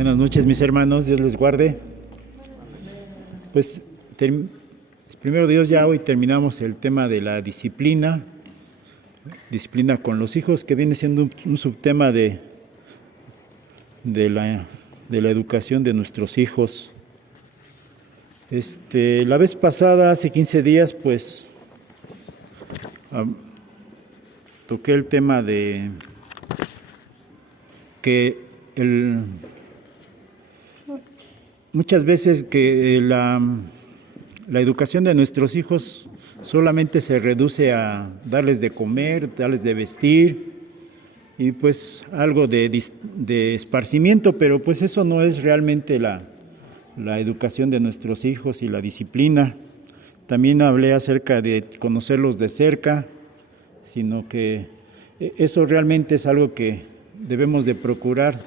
Buenas noches, mis hermanos, Dios les guarde. Pues primero Dios, ya hoy terminamos el tema de la disciplina con los hijos, que viene siendo un subtema de la educación de nuestros hijos. La vez pasada, hace 15 días, pues toqué el tema de que muchas veces que la educación de nuestros hijos solamente se reduce a darles de comer, darles de vestir y pues algo de esparcimiento, pero pues eso no es realmente la educación de nuestros hijos y la disciplina. También hablé acerca de conocerlos de cerca, sino que eso realmente es algo que debemos de procurar.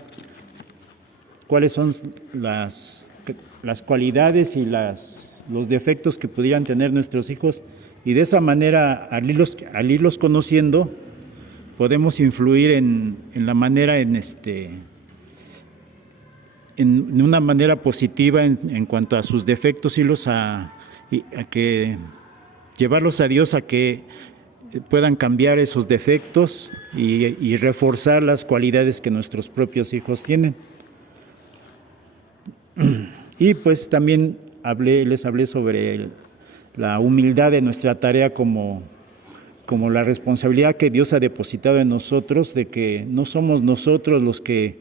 ¿Cuáles son las cualidades y los defectos que pudieran tener nuestros hijos? Y de esa manera, al irlos conociendo, podemos influir en la manera, en una manera positiva en cuanto a sus defectos, a que llevarlos a Dios a que puedan cambiar esos defectos y reforzar las cualidades que nuestros propios hijos tienen. Y pues también les hablé sobre la humildad de nuestra tarea como la responsabilidad que Dios ha depositado en nosotros, de que no somos nosotros los que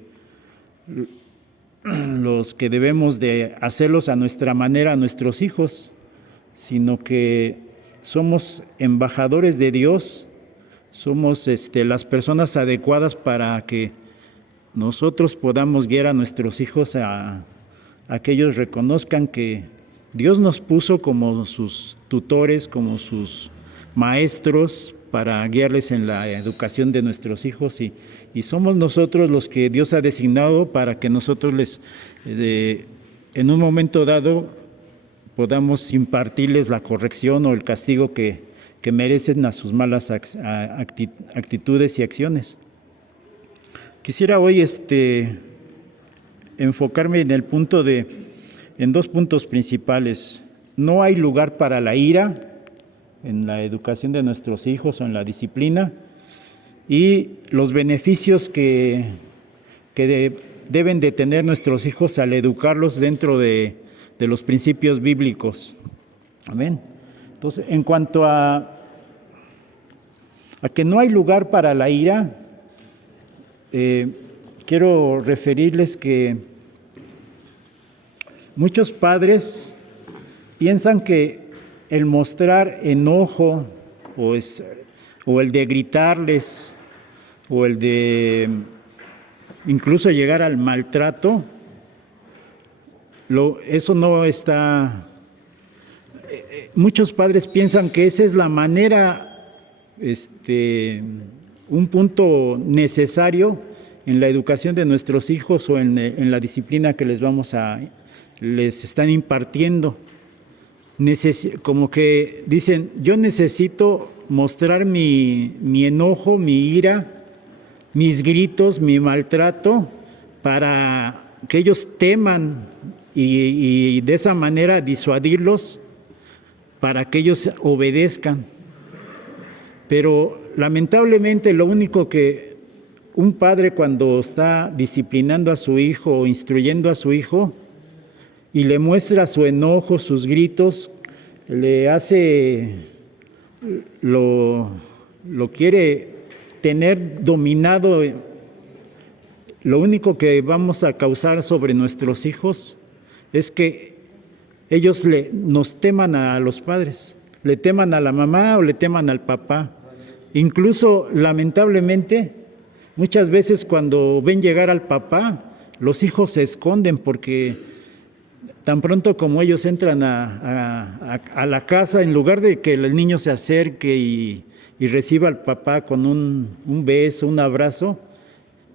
debemos de hacerlos a nuestra manera a nuestros hijos, sino que somos embajadores de Dios, somos las personas adecuadas para que nosotros podamos guiar a nuestros hijos a que ellos reconozcan que Dios nos puso como sus tutores, como sus maestros para guiarles en la educación de nuestros hijos y somos nosotros los que Dios ha designado para que nosotros en un momento dado podamos impartirles la corrección o el castigo que merecen a sus malas actitudes y acciones. Quisiera hoy enfocarme en dos puntos principales. No hay lugar para la ira en la educación de nuestros hijos o en la disciplina, y los beneficios que deben de tener nuestros hijos al educarlos dentro de los principios bíblicos. Amén. Entonces, en cuanto a que no hay lugar para la ira, quiero referirles que muchos padres piensan que el mostrar enojo o el de gritarles o el de incluso llegar al maltrato, eso no está. Muchos padres piensan que esa es la manera, un punto necesario en la educación de nuestros hijos o en la disciplina que les están impartiendo. Como que dicen, yo necesito mostrar mi enojo, mi ira, mis gritos, mi maltrato, para que ellos teman y de esa manera disuadirlos, para que ellos obedezcan. Pero lamentablemente lo único que un padre, cuando está disciplinando a su hijo o instruyendo a su hijo y le muestra su enojo, sus gritos, le hace, lo quiere tener dominado, lo único que vamos a causar sobre nuestros hijos es que ellos nos teman a los padres, le teman a la mamá o le teman al papá. Incluso, lamentablemente, muchas veces cuando ven llegar al papá, los hijos se esconden porque tan pronto como ellos entran a la casa, en lugar de que el niño se acerque y reciba al papá con un beso, un abrazo,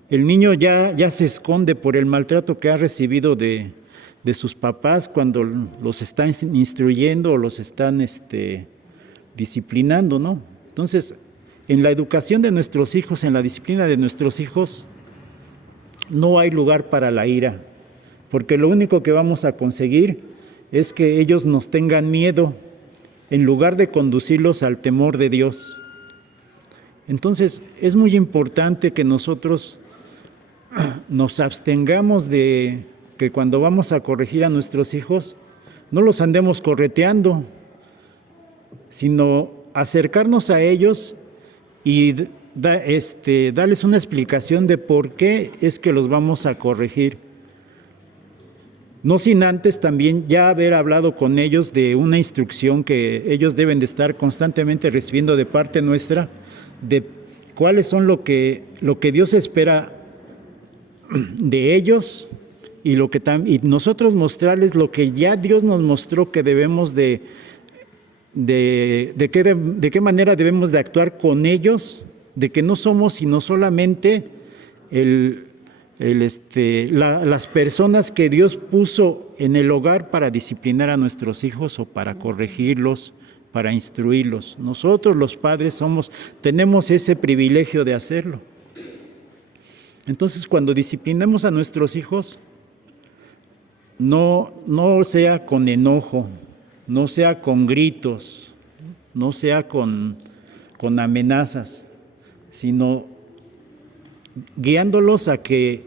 el niño ya se esconde por el maltrato que ha recibido de sus papás cuando los están instruyendo o los están disciplinando, ¿no? Entonces, en la educación de nuestros hijos, en la disciplina de nuestros hijos, no hay lugar para la ira. porque lo único que vamos a conseguir es que ellos nos tengan miedo en lugar de conducirlos al temor de Dios. Entonces, es muy importante que nosotros nos abstengamos de que cuando vamos a corregir a nuestros hijos, no los andemos correteando, sino acercarnos a ellos y darles una explicación de por qué es que los vamos a corregir. No sin antes también ya haber hablado con ellos de una instrucción que ellos deben de estar constantemente recibiendo de parte nuestra, de cuáles son lo que Dios espera de ellos y nosotros mostrarles lo que ya Dios nos mostró que debemos de qué manera debemos de actuar con ellos, de que no somos sino solamente las personas que Dios puso en el hogar para disciplinar a nuestros hijos o para corregirlos, para instruirlos. Nosotros los padres tenemos ese privilegio de hacerlo. Entonces, cuando disciplinamos a nuestros hijos, no sea con enojo, no sea con gritos, no sea con amenazas, sino guiándolos a que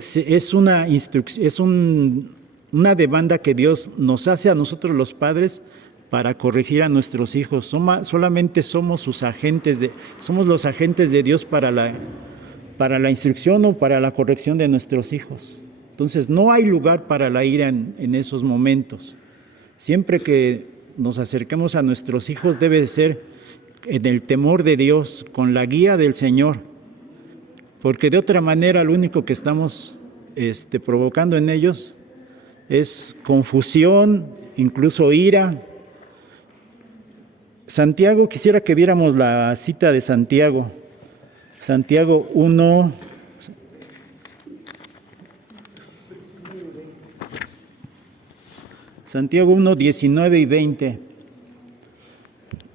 es una instrucción, es una demanda que Dios nos hace a nosotros los padres para corregir a nuestros hijos. Solamente somos los agentes de Dios para la instrucción o para la corrección de nuestros hijos. Entonces, no hay lugar para la ira en esos momentos. Siempre que nos acerquemos a nuestros hijos debe ser en el temor de Dios, con la guía del Señor, porque de otra manera lo único que estamos provocando en ellos es confusión, incluso ira. Santiago, quisiera que viéramos la cita de Santiago. Santiago 1. Santiago 1, 19 y 20.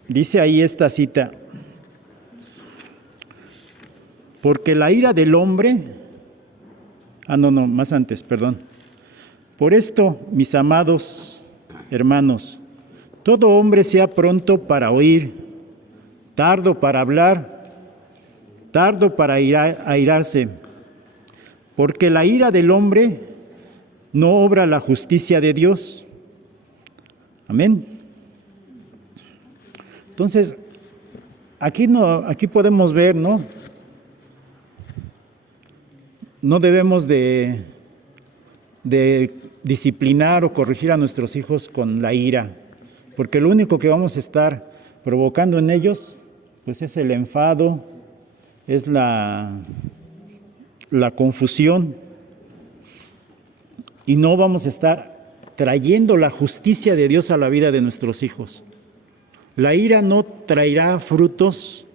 Dice ahí esta cita: porque la ira del hombre, más antes, perdón. Por esto, mis amados hermanos, todo hombre sea pronto para oír, tardo para hablar, tardo para airarse, porque la ira del hombre no obra la justicia de Dios. Amén. Entonces, aquí podemos ver, ¿no? No debemos de disciplinar o corregir a nuestros hijos con la ira, porque lo único que vamos a estar provocando en ellos, pues es el enfado, es la confusión, y no vamos a estar trayendo la justicia de Dios a la vida de nuestros hijos. La ira no traerá frutos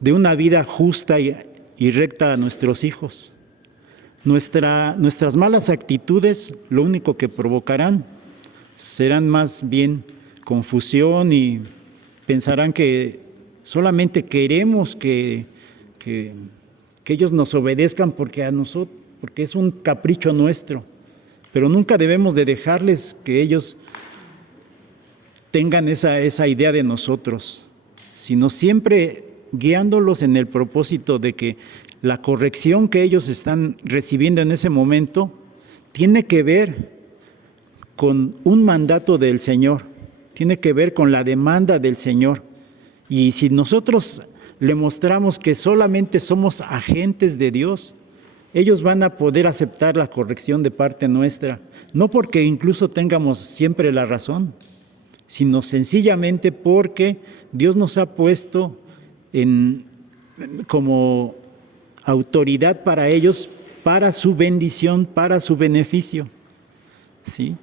de una vida justa y recta a nuestros hijos. Nuestras malas actitudes lo único que provocarán serán más bien confusión, y pensarán que solamente queremos que ellos nos obedezcan porque es un capricho nuestro, pero nunca debemos de dejarles que ellos tengan esa idea de nosotros, sino siempre guiándolos en el propósito de que la corrección que ellos están recibiendo en ese momento tiene que ver con un mandato del Señor, tiene que ver con la demanda del Señor. Y si nosotros le mostramos que solamente somos agentes de Dios, ellos van a poder aceptar la corrección de parte nuestra, no porque incluso tengamos siempre la razón, sino sencillamente porque Dios nos ha puesto como autoridad para ellos, para su bendición, para su beneficio. ¿Sí?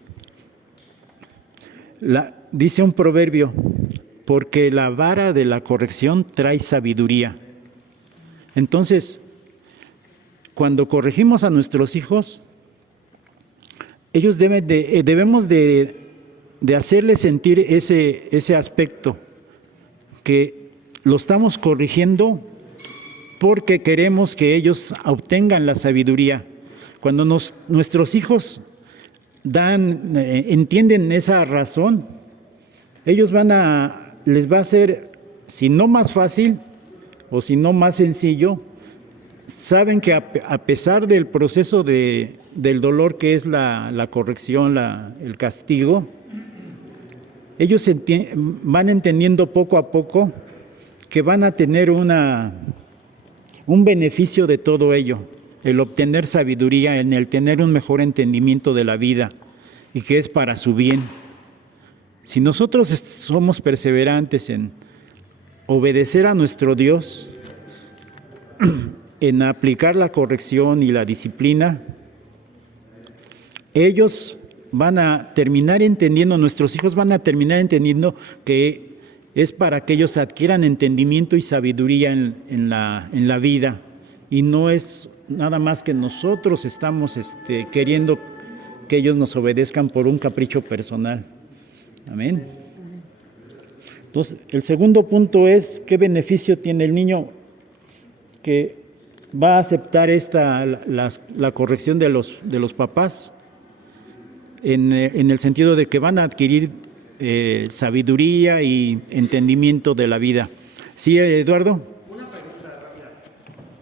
Dice un proverbio: porque la vara de la corrección trae sabiduría. Entonces, cuando corregimos a nuestros hijos, ellos debemos de hacerles sentir ese aspecto, que lo estamos corrigiendo porque queremos que ellos obtengan la sabiduría. Cuando nuestros hijos entienden esa razón, ellos les va a ser, si no más fácil o si no más sencillo, saben que a pesar del proceso del dolor que es la corrección, el castigo, ellos van entendiendo poco a poco que van a tener un beneficio de todo ello, el obtener sabiduría, en el tener un mejor entendimiento de la vida y que es para su bien. Si nosotros somos perseverantes en obedecer a nuestro Dios, en aplicar la corrección y la disciplina, ellos van a terminar entendiendo, nuestros hijos van a terminar entendiendo que es para que ellos adquieran entendimiento y sabiduría en la vida, y no es nada más que nosotros estamos queriendo que ellos nos obedezcan por un capricho personal. Amén. Entonces, el segundo punto es ¿qué beneficio tiene el niño que va a aceptar la corrección de los papás? En el sentido de que van a adquirir sabiduría y entendimiento de la vida. ¿Sí, Eduardo? Una pregunta rápida.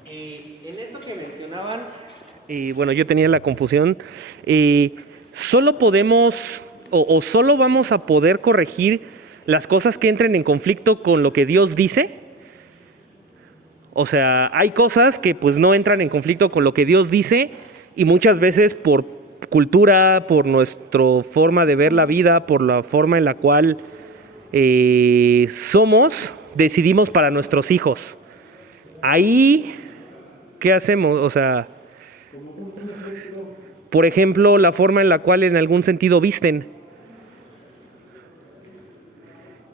En esto que mencionaban, bueno, yo tenía la confusión, ¿solo podemos o solo vamos a poder corregir las cosas que entren en conflicto con lo que Dios dice? O sea, hay cosas que pues no entran en conflicto con lo que Dios dice y muchas veces por cultura, por nuestra forma de ver la vida, por la forma en la cual somos, decidimos para nuestros hijos. Ahí, ¿qué hacemos? O sea, por ejemplo, la forma en la cual en algún sentido visten,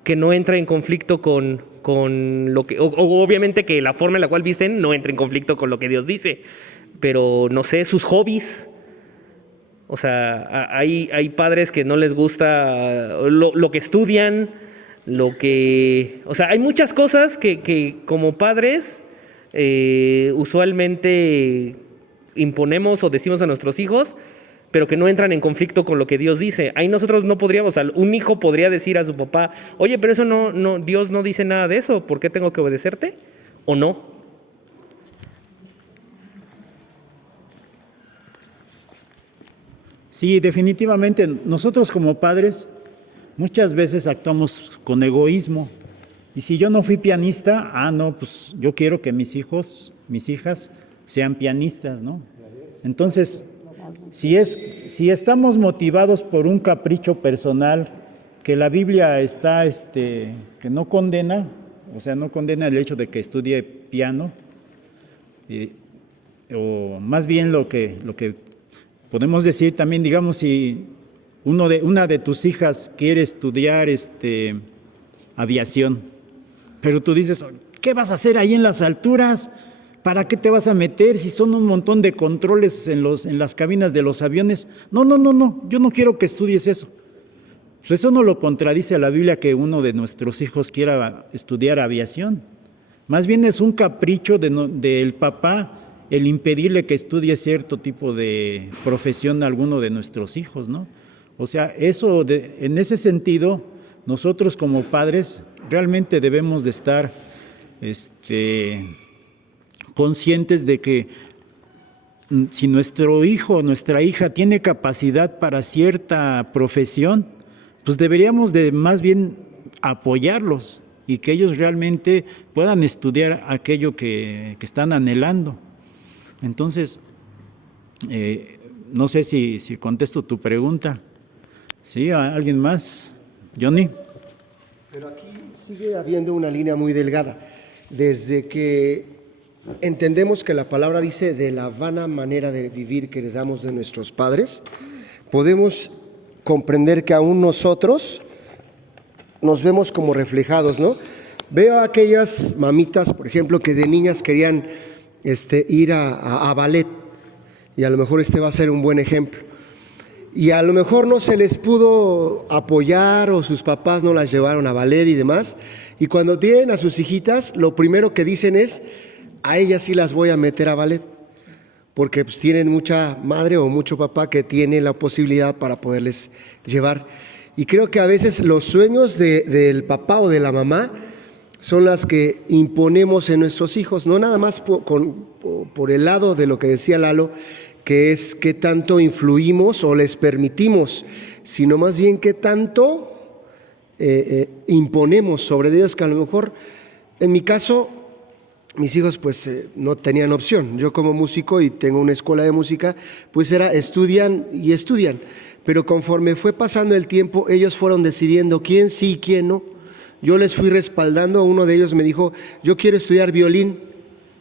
que no entra en conflicto con lo que, o obviamente que la forma en la cual visten no entra en conflicto con lo que Dios dice, pero no sé, sus hobbies. O sea, hay padres que no les gusta lo que estudian, o sea, hay muchas cosas que como padres usualmente imponemos o decimos a nuestros hijos, pero que no entran en conflicto con lo que Dios dice. Ahí nosotros no podríamos, o sea, un hijo podría decir a su papá, oye, pero eso no, Dios no dice nada de eso, ¿por qué tengo que obedecerte? ¿O no? Sí, definitivamente. Nosotros como padres muchas veces actuamos con egoísmo. Y si yo no fui pianista, no, pues yo quiero que mis hijos, mis hijas sean pianistas, ¿no? Entonces, si estamos motivados por un capricho personal que la Biblia que no condena, o sea, no condena el hecho de que estudie piano, o más bien lo que podemos decir también, digamos, si una de tus hijas quiere estudiar aviación, pero tú dices, ¿qué vas a hacer ahí en las alturas? ¿Para qué te vas a meter si son un montón de controles en las cabinas de los aviones? No, yo no quiero que estudies eso. Pues eso no lo contradice a la Biblia que uno de nuestros hijos quiera estudiar aviación. Más bien es un capricho del papá el impedirle que estudie cierto tipo de profesión a alguno de nuestros hijos, ¿no? O sea, en ese sentido, nosotros como padres realmente debemos de estar conscientes de que si nuestro hijo o nuestra hija tiene capacidad para cierta profesión, pues deberíamos de más bien apoyarlos y que ellos realmente puedan estudiar aquello que están anhelando. Entonces, no sé si contesto tu pregunta. ¿Sí? ¿Alguien más? ¿Johnny? Pero aquí sigue habiendo una línea muy delgada. Desde que entendemos que la palabra dice de la vana manera de vivir que heredamos de nuestros padres, podemos comprender que aún nosotros nos vemos como reflejados, ¿no? Veo a aquellas mamitas, por ejemplo, que de niñas querían ir a ballet, y a lo mejor va a ser un buen ejemplo. Y a lo mejor no se les pudo apoyar o sus papás no las llevaron a ballet y demás. Y cuando tienen a sus hijitas, lo primero que dicen es, a ellas sí las voy a meter a ballet. porque pues, tienen mucha madre o mucho papá que tiene la posibilidad para poderles llevar. Y creo que a veces los sueños del papá o de la mamá son las que imponemos en nuestros hijos, no nada más por el lado de lo que decía Lalo, que es qué tanto influimos o les permitimos, sino más bien qué tanto imponemos sobre ellos, que a lo mejor, en mi caso, mis hijos pues no tenían opción. Yo como músico y tengo una escuela de música, pues estudian y estudian, pero conforme fue pasando el tiempo, ellos fueron decidiendo quién sí y quién no. Yo les fui respaldando. Uno de ellos me dijo, yo quiero estudiar violín.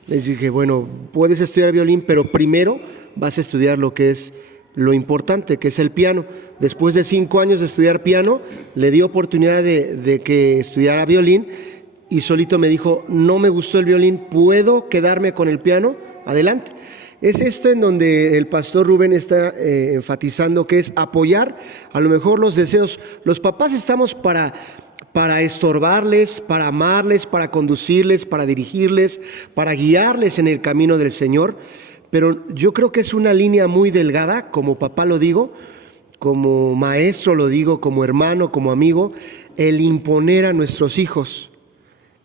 Les dije, bueno, puedes estudiar violín, pero primero vas a estudiar lo que es lo importante, que es el piano. Después de 5 años de estudiar piano, le di oportunidad de que estudiara violín y solito me dijo, no me gustó el violín, ¿puedo quedarme con el piano? Adelante. Es esto en donde el pastor Rubén está enfatizando, que es apoyar a lo mejor los deseos. Los papás estamos para estorbarles, para amarles, para conducirles, para dirigirles, para guiarles en el camino del Señor. Pero yo creo que es una línea muy delgada, como papá lo digo, como maestro lo digo, como hermano, como amigo, el imponer a nuestros hijos.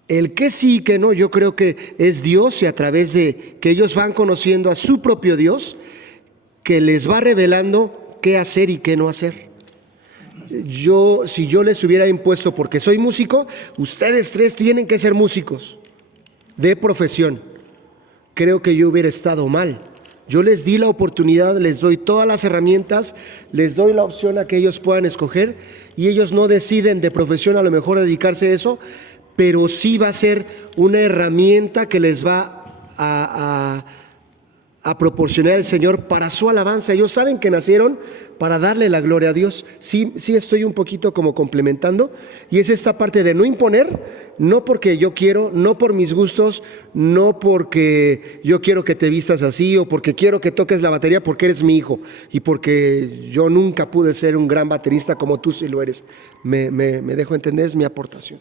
El que sí y que no, yo creo que es Dios, y a través de que ellos van conociendo a su propio Dios, que les va revelando qué hacer y qué no hacer. Si yo les hubiera impuesto, porque soy músico, ustedes 3 tienen que ser músicos de profesión, creo que yo hubiera estado mal. Yo les di la oportunidad, les doy todas las herramientas, les doy la opción a que ellos puedan escoger, y ellos no deciden de profesión a lo mejor dedicarse a eso, pero sí va a ser una herramienta que les va a proporcionar el Señor para su alabanza. Ellos saben que nacieron para darle la gloria a Dios. Sí estoy un poquito como complementando, y es esta parte de no imponer, no porque yo quiero, no por mis gustos, no porque yo quiero que te vistas así, o porque quiero que toques la batería porque eres mi hijo y porque yo nunca pude ser un gran baterista como tú sí lo eres. Me dejo entender, es mi aportación.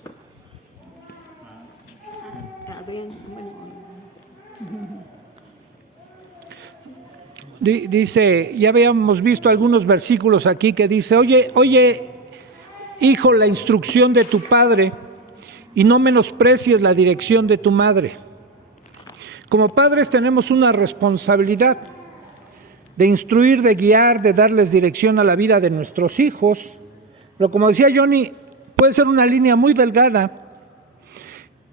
Dice, ya habíamos visto algunos versículos aquí que dice, oye, hijo, la instrucción de tu padre y no menosprecies la dirección de tu madre. Como padres tenemos una responsabilidad de instruir, de guiar, de darles dirección a la vida de nuestros hijos. Pero como decía Johnny, puede ser una línea muy delgada,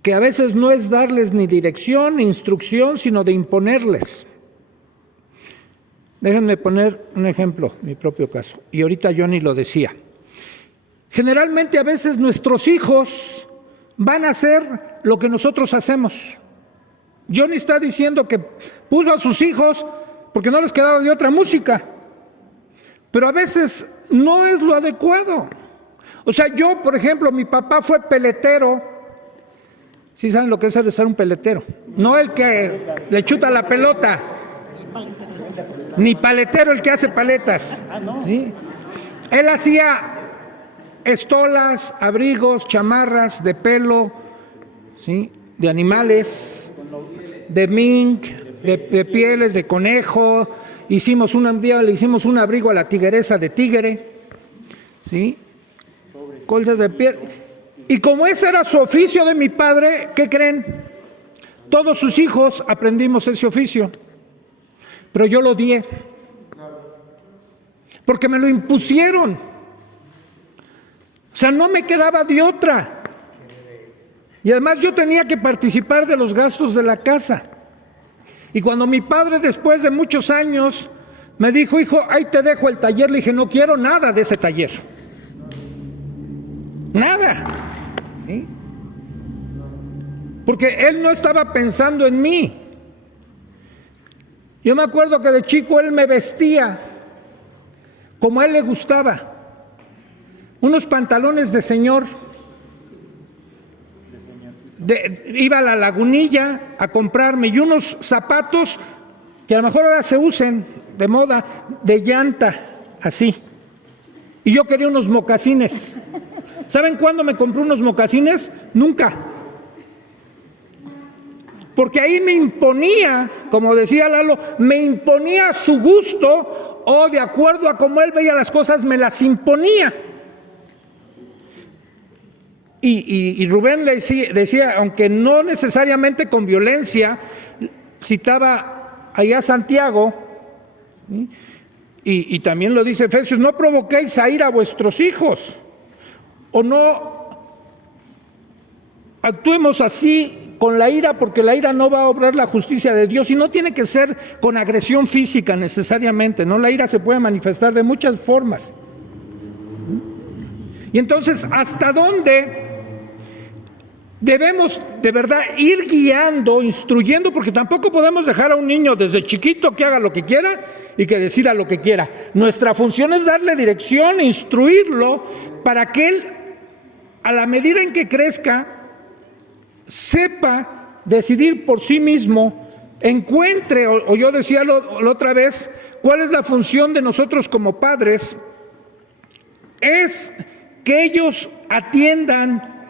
que a veces no es darles ni dirección ni instrucción, sino de imponerles. Déjenme poner un ejemplo, mi propio caso, y ahorita Johnny lo decía. Generalmente a veces nuestros hijos van a hacer lo que nosotros hacemos. Johnny está diciendo que puso a sus hijos porque no les quedaba de otra música, pero a veces no es lo adecuado. O sea, yo, por ejemplo, mi papá fue peletero. ¿Sí saben lo que es ser un peletero? No el que le chuta la pelota, ni paletero el que hace paletas. ¿Sí? Él hacía estolas, abrigos, chamarras de pelo, ¿sí? De animales, de mink, de pieles de conejo. Un día le hicimos un abrigo a la tigresa de tigre, ¿sí? Colchas de piel. Y como ese era su oficio de mi padre, ¿qué creen? Todos sus hijos aprendimos ese oficio. Pero yo lo odié, porque me lo impusieron. O sea, no me quedaba de otra. Y además yo tenía que participar de los gastos de la casa. Y cuando mi padre, después de muchos años, me dijo, hijo, ahí te dejo el taller, le dije, no quiero nada de ese taller. Nada. ¿Sí? Porque él no estaba pensando en mí. Yo me acuerdo que de chico él me vestía como a él le gustaba. Unos pantalones de señor. Iba a la Lagunilla a comprarme, y unos zapatos que a lo mejor ahora se usen de moda, de llanta, así. Y yo quería unos mocasines. ¿Saben cuándo me compré unos mocasines? Nunca. Porque ahí me imponía, como decía Lalo, me imponía su gusto o de acuerdo a cómo él veía las cosas, me las imponía. Y Rubén le decía, aunque no necesariamente con violencia, citaba allá a Santiago, ¿sí? Y también lo dice Efesios, no provoquéis a ira a vuestros hijos, o no actuemos así con la ira, porque la ira no va a obrar la justicia de Dios, y no tiene que ser con agresión física necesariamente, ¿no? La ira se puede manifestar de muchas formas. Y entonces, ¿hasta dónde debemos de verdad ir guiando, instruyendo? Porque tampoco podemos dejar a un niño desde chiquito que haga lo que quiera y que decida lo que quiera. Nuestra función es darle dirección, instruirlo, para que él, a la medida en que crezca, sepa decidir por sí mismo, encuentre, o yo decía la otra vez, cuál es la función de nosotros como padres. Es que ellos atiendan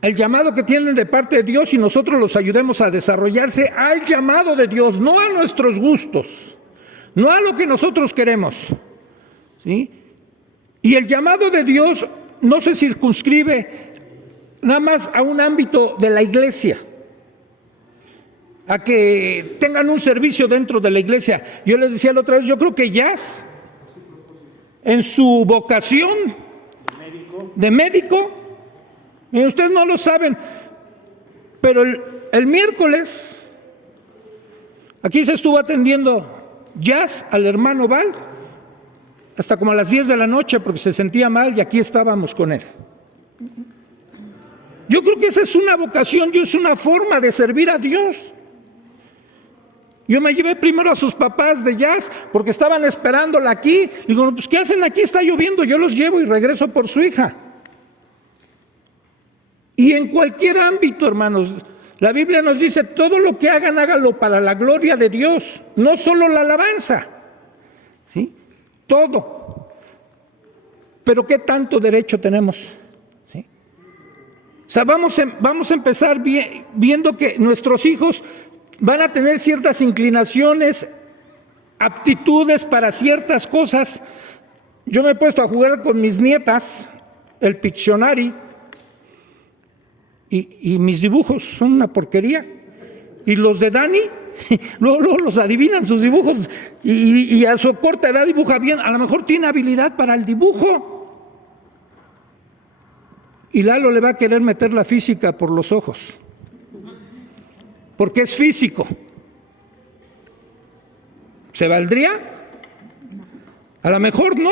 el llamado que tienen de parte de Dios y nosotros los ayudemos a desarrollarse al llamado de Dios, no a nuestros gustos, no a lo que nosotros queremos, ¿sí? Y el llamado de Dios no se circunscribe nada más a un ámbito de la iglesia, a que tengan un servicio dentro de la iglesia. Yo les decía la otra vez, yo creo que Jazz, en su vocación de médico, y ustedes no lo saben, pero el miércoles aquí se estuvo atendiendo Jazz al hermano Val hasta como a las 10 de la noche porque se sentía mal, y aquí estábamos con él. Yo creo que esa es una vocación, es una forma de servir a Dios. Yo me llevé primero a sus papás de Jazz porque estaban esperándola aquí. Digo, pues ¿qué hacen aquí? Está lloviendo. Yo los llevo y regreso por su hija. Y en cualquier ámbito, hermanos, la Biblia nos dice, todo lo que hagan, háganlo para la gloria de Dios, no solo la alabanza, ¿sí? Todo. Pero ¿qué tanto derecho tenemos? ¿Sí? O sea, vamos a empezar viendo que nuestros hijos van a tener ciertas inclinaciones, aptitudes para ciertas cosas. Yo me he puesto a jugar con mis nietas el Pictionary, y mis dibujos son una porquería. Y los de Dani, luego los adivinan sus dibujos, y a su corta edad dibuja bien. A lo mejor tiene habilidad para el dibujo. Y Lalo le va a querer meter la física por los ojos, porque es físico. ¿Se valdría? A lo mejor no.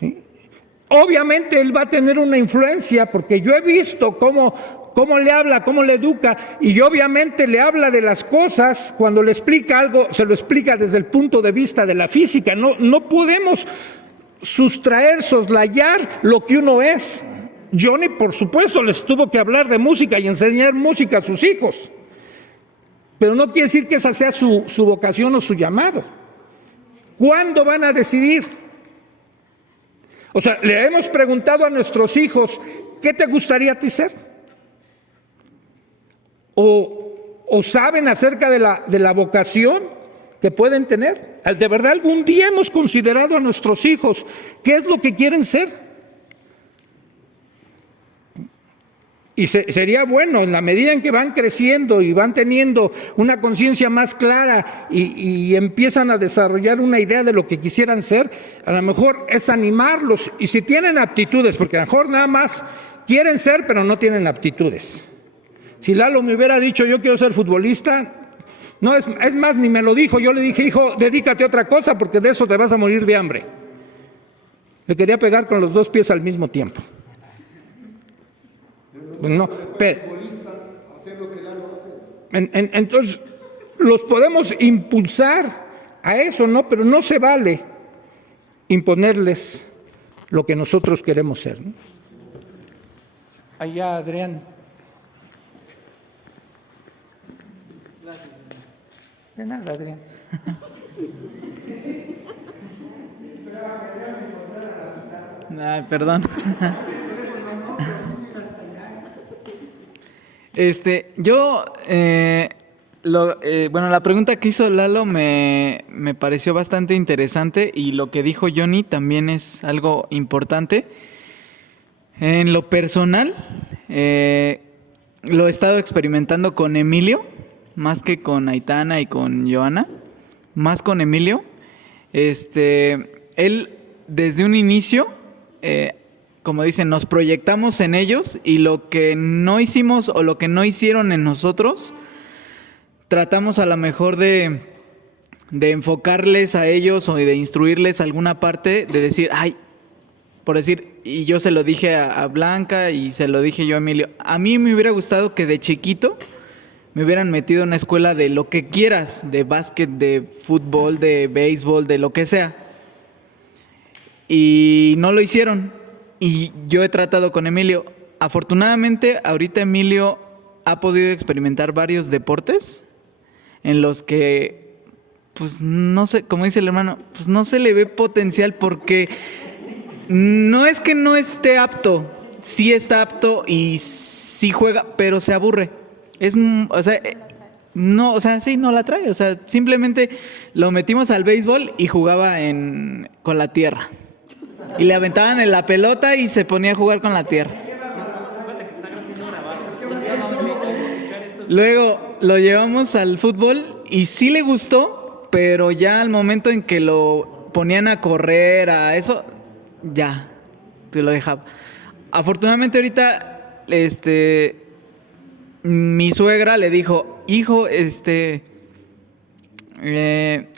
¿Sí? Obviamente él va a tener una influencia, porque yo he visto cómo le habla, cómo le educa, y obviamente le habla de las cosas. Cuando le explica algo, se lo explica desde el punto de vista de la física. No podemos sustraer, soslayar lo que uno es. Johnny, por supuesto, les tuvo que hablar de música y enseñar música a sus hijos, pero no quiere decir que esa sea su vocación o su llamado. ¿Cuándo van a decidir? O sea, le hemos preguntado a nuestros hijos, ¿qué te gustaría a ti ser? ¿O saben acerca de la vocación que pueden tener? ¿De verdad algún día hemos considerado a nuestros hijos qué es lo que quieren ser? Y sería bueno, en la medida en que van creciendo y van teniendo una conciencia más clara y empiezan a desarrollar una idea de lo que quisieran ser, a lo mejor es animarlos. Y si tienen aptitudes, porque a lo mejor nada más quieren ser, pero no tienen aptitudes. Si Lalo me hubiera dicho, yo quiero ser futbolista, no, es más, ni me lo dijo. Yo le dije, hijo, dedícate a otra cosa, porque de eso te vas a morir de hambre. Le quería pegar con los dos pies al mismo tiempo. No, pero entonces los podemos impulsar a eso, ¿no? Pero no se vale imponerles lo que nosotros queremos ser, ¿no? Allá, Adrián. Gracias. De nada, Adrián. Ay, perdón. Bueno, la pregunta que hizo Lalo me pareció bastante interesante y lo que dijo Johnny también es algo importante. En lo personal, lo he estado experimentando con Emilio, más que con Aitana y con Joana, más con Emilio. Él desde un inicio, como dicen, nos proyectamos en ellos y lo que no hicimos o lo que no hicieron en nosotros, tratamos a lo mejor de enfocarles a ellos o de instruirles alguna parte, de decir, ay, por decir, y yo se lo dije a Blanca y se lo dije yo a Emilio, a mí me hubiera gustado que de chiquito me hubieran metido en una escuela de lo que quieras, de básquet, de fútbol, de béisbol, de lo que sea. Y no lo hicieron. Y yo he tratado con Emilio. Afortunadamente, ahorita Emilio ha podido experimentar varios deportes en los que, pues no sé, como dice el hermano, pues no se le ve potencial porque no es que no esté apto, sí está apto y sí juega, pero se aburre. Sí, no la trae. O sea, simplemente lo metimos al béisbol y jugaba con la tierra. Y le aventaban en la pelota y se ponía a jugar con la tierra. Luego lo llevamos al fútbol y sí le gustó, pero ya al momento en que lo ponían a correr, a eso, ya, te lo dejaba. Afortunadamente ahorita, mi suegra le dijo, hijo,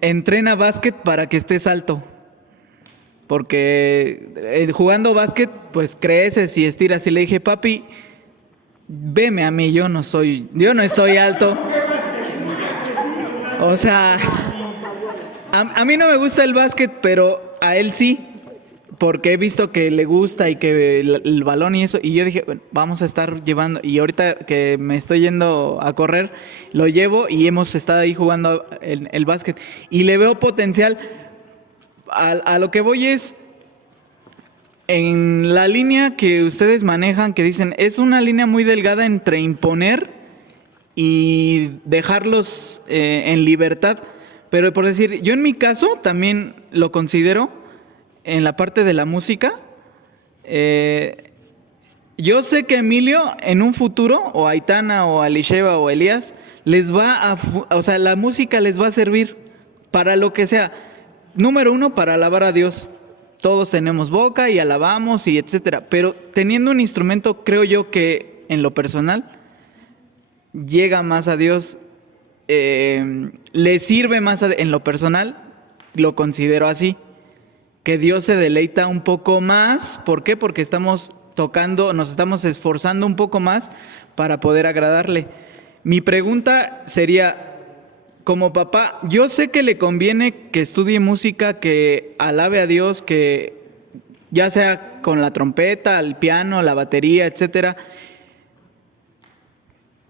entrena básquet para que estés alto. Porque jugando básquet, pues creces y estiras. Y le dije, papi, veme a mí, yo no estoy alto. O sea, a mí no me gusta el básquet, pero a él sí, porque he visto que le gusta y que el balón y eso. Y yo dije, bueno, vamos a estar llevando. Y ahorita que me estoy yendo a correr, lo llevo y hemos estado ahí jugando el básquet. Y le veo potencial. A lo que voy es, en la línea que ustedes manejan, que dicen, es una línea muy delgada entre imponer y dejarlos en libertad. Pero por decir, yo en mi caso también lo considero en la parte de la música. Yo sé que Emilio en un futuro, o Aitana, o Alisheva, o Elías, la música les va a servir para lo que sea. Número uno, para alabar a Dios. Todos tenemos boca y alabamos y etcétera. Pero teniendo un instrumento, creo yo que en lo personal llega más a Dios, le sirve más en lo personal, lo considero así, que Dios se deleita un poco más. ¿Por qué? Porque estamos tocando, nos estamos esforzando un poco más para poder agradarle. Mi pregunta sería, como papá, yo sé que le conviene que estudie música, que alabe a Dios, que ya sea con la trompeta, el piano, la batería, etcétera.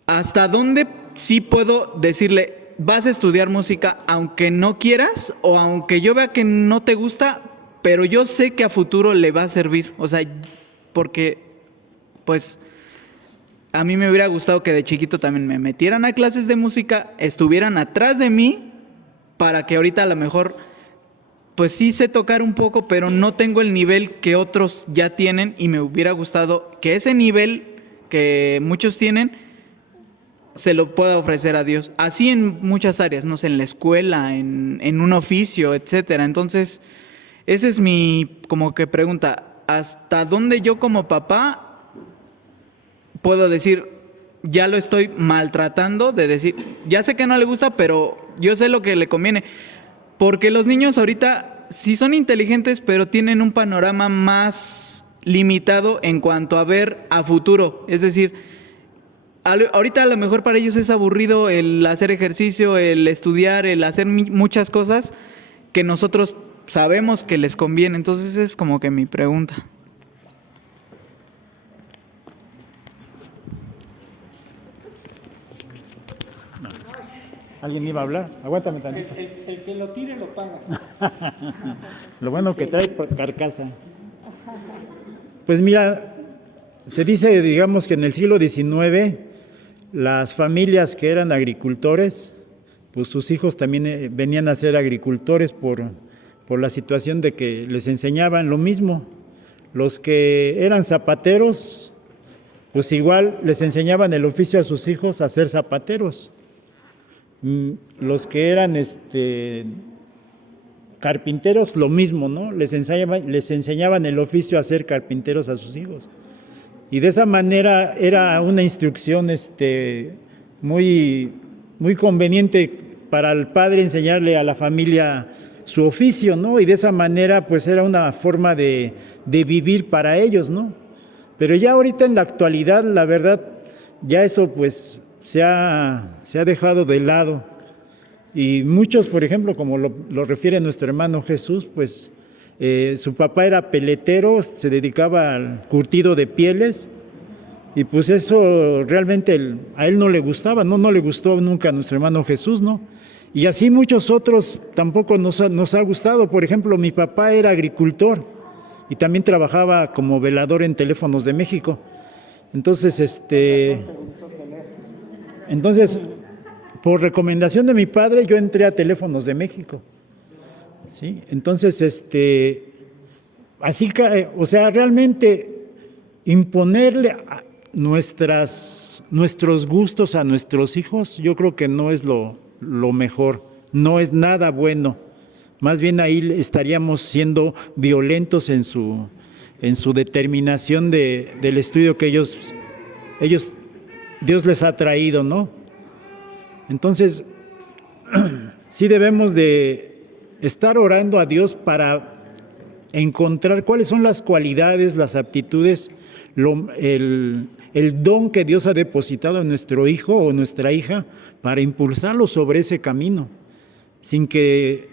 ¿Hasta dónde sí puedo decirle, vas a estudiar música aunque no quieras o aunque yo vea que no te gusta, pero yo sé que a futuro le va a servir? O sea, porque pues a mí me hubiera gustado que de chiquito también me metieran a clases de música, estuvieran atrás de mí, para que ahorita a lo mejor, pues sí sé tocar un poco, pero no tengo el nivel que otros ya tienen, y me hubiera gustado que ese nivel que muchos tienen se lo pueda ofrecer a Dios. Así en muchas áreas, no sé, en la escuela, en un oficio, etcétera. Entonces, esa es mi como que pregunta, ¿hasta dónde yo como papá puedo decir, ya lo estoy maltratando, de decir, ya sé que no le gusta, pero yo sé lo que le conviene? Porque los niños ahorita sí son inteligentes, pero tienen un panorama más limitado en cuanto a ver a futuro. Es decir, ahorita a lo mejor para ellos es aburrido el hacer ejercicio, el estudiar, el hacer muchas cosas que nosotros sabemos que les conviene. Entonces es como que mi pregunta. ¿Alguien iba a hablar? Aguántame tantito. El que lo tire lo paga. Lo bueno que trae carcasa. Pues mira, se dice, digamos, que en el siglo XIX las familias que eran agricultores, pues sus hijos también venían a ser agricultores por la situación de que les enseñaban lo mismo. Los que eran zapateros, pues igual les enseñaban el oficio a sus hijos a ser zapateros. Los que eran carpinteros, lo mismo, ¿no? Les enseñaban el oficio a ser carpinteros a sus hijos. Y de esa manera era una instrucción muy, muy conveniente para el padre enseñarle a la familia su oficio, ¿no? Y de esa manera pues era una forma de vivir para ellos, ¿no? Pero ya ahorita en la actualidad, la verdad, ya eso pues se ha dejado de lado. Y muchos, por ejemplo, como lo refiere nuestro hermano Jesús, pues su papá era peletero, se dedicaba al curtido de pieles, y pues eso realmente a él no le gustaba, no le gustó nunca a nuestro hermano Jesús, ¿no? Y así muchos otros tampoco nos ha gustado. Por ejemplo, mi papá era agricultor y también trabajaba como velador en Teléfonos de México. Entonces, por recomendación de mi padre, yo entré a Teléfonos de México. ¿Sí? Entonces, así que, o sea, realmente imponerle nuestros gustos a nuestros hijos, yo creo que no es lo mejor, no es nada bueno. Más bien ahí estaríamos siendo violentos en su determinación del estudio que Dios les ha traído, ¿no? Entonces, sí debemos de estar orando a Dios para encontrar cuáles son las cualidades, las aptitudes, el don que Dios ha depositado en nuestro hijo o nuestra hija para impulsarlo sobre ese camino, sin que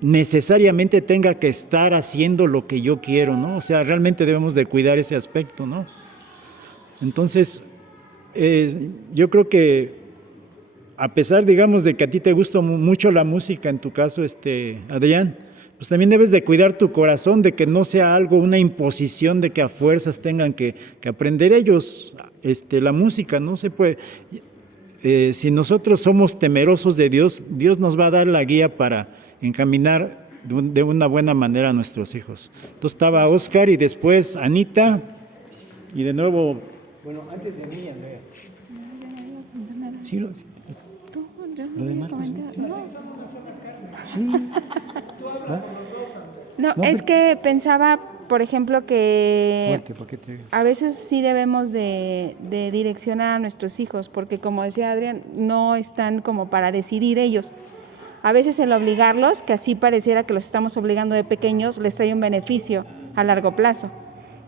necesariamente tenga que estar haciendo lo que yo quiero, ¿no? O sea, realmente debemos de cuidar ese aspecto, ¿no? Entonces, yo creo que a pesar, digamos, de que a ti te gusta mucho la música, en tu caso, Adrián, pues también debes de cuidar tu corazón, de que no sea algo, una imposición de que a fuerzas tengan que aprender ellos la música. No se puede. Si nosotros somos temerosos de Dios, Dios nos va a dar la guía para encaminar de una buena manera a nuestros hijos. Entonces estaba Oscar y después Anita y de nuevo. Bueno, antes de mí, Andrea. Sí, lo demás, pues, No, es que pensaba, por ejemplo, que Fuerte, a veces sí debemos de direccionar a nuestros hijos, porque como decía Adrián, no están como para decidir ellos. A veces el obligarlos, que así pareciera que los estamos obligando de pequeños, les trae un beneficio a largo plazo.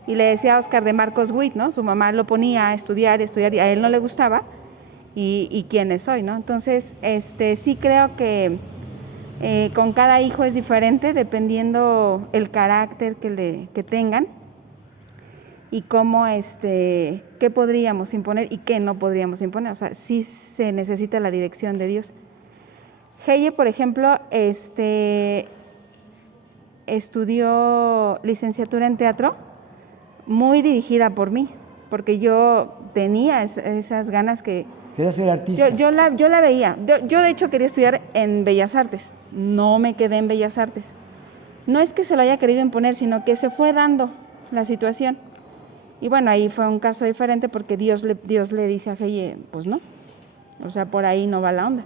Y le decía a Oscar de Marcos Witt, ¿no? Su mamá lo ponía a estudiar, y a él no le gustaba, y quién es hoy, ¿no? Entonces, sí creo que con cada hijo es diferente, dependiendo el carácter que tengan y cómo, qué podríamos imponer y qué no podríamos imponer. O sea, sí se necesita la dirección de Dios. Heye, por ejemplo, estudió licenciatura en teatro, muy dirigida por mí, porque yo tenía esas ganas que... ¿Quieres ser artista? Yo la veía. Yo de hecho quería estudiar en Bellas Artes. No me quedé en Bellas Artes. No es que se lo haya querido imponer, sino que se fue dando la situación. Y bueno, ahí fue un caso diferente porque Dios le dice a Heye, pues no. O sea, por ahí no va la onda.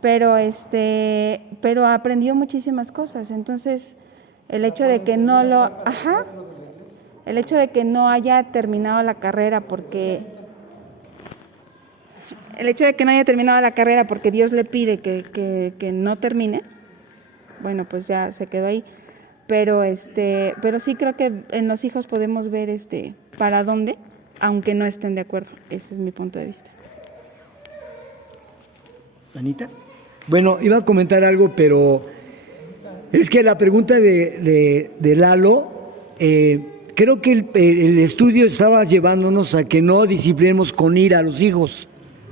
Pero aprendió muchísimas cosas. Entonces, el hecho de que no el hecho de que no haya terminado la carrera porque Dios le pide que no termine, bueno, pues ya se quedó ahí. Pero sí creo que en los hijos podemos ver para dónde, aunque no estén de acuerdo. Ese es mi punto de vista. Anita. Bueno, iba a comentar algo, pero es que la pregunta de Lalo, creo que el estudio estaba llevándonos a que no disciplinemos con ira a los hijos.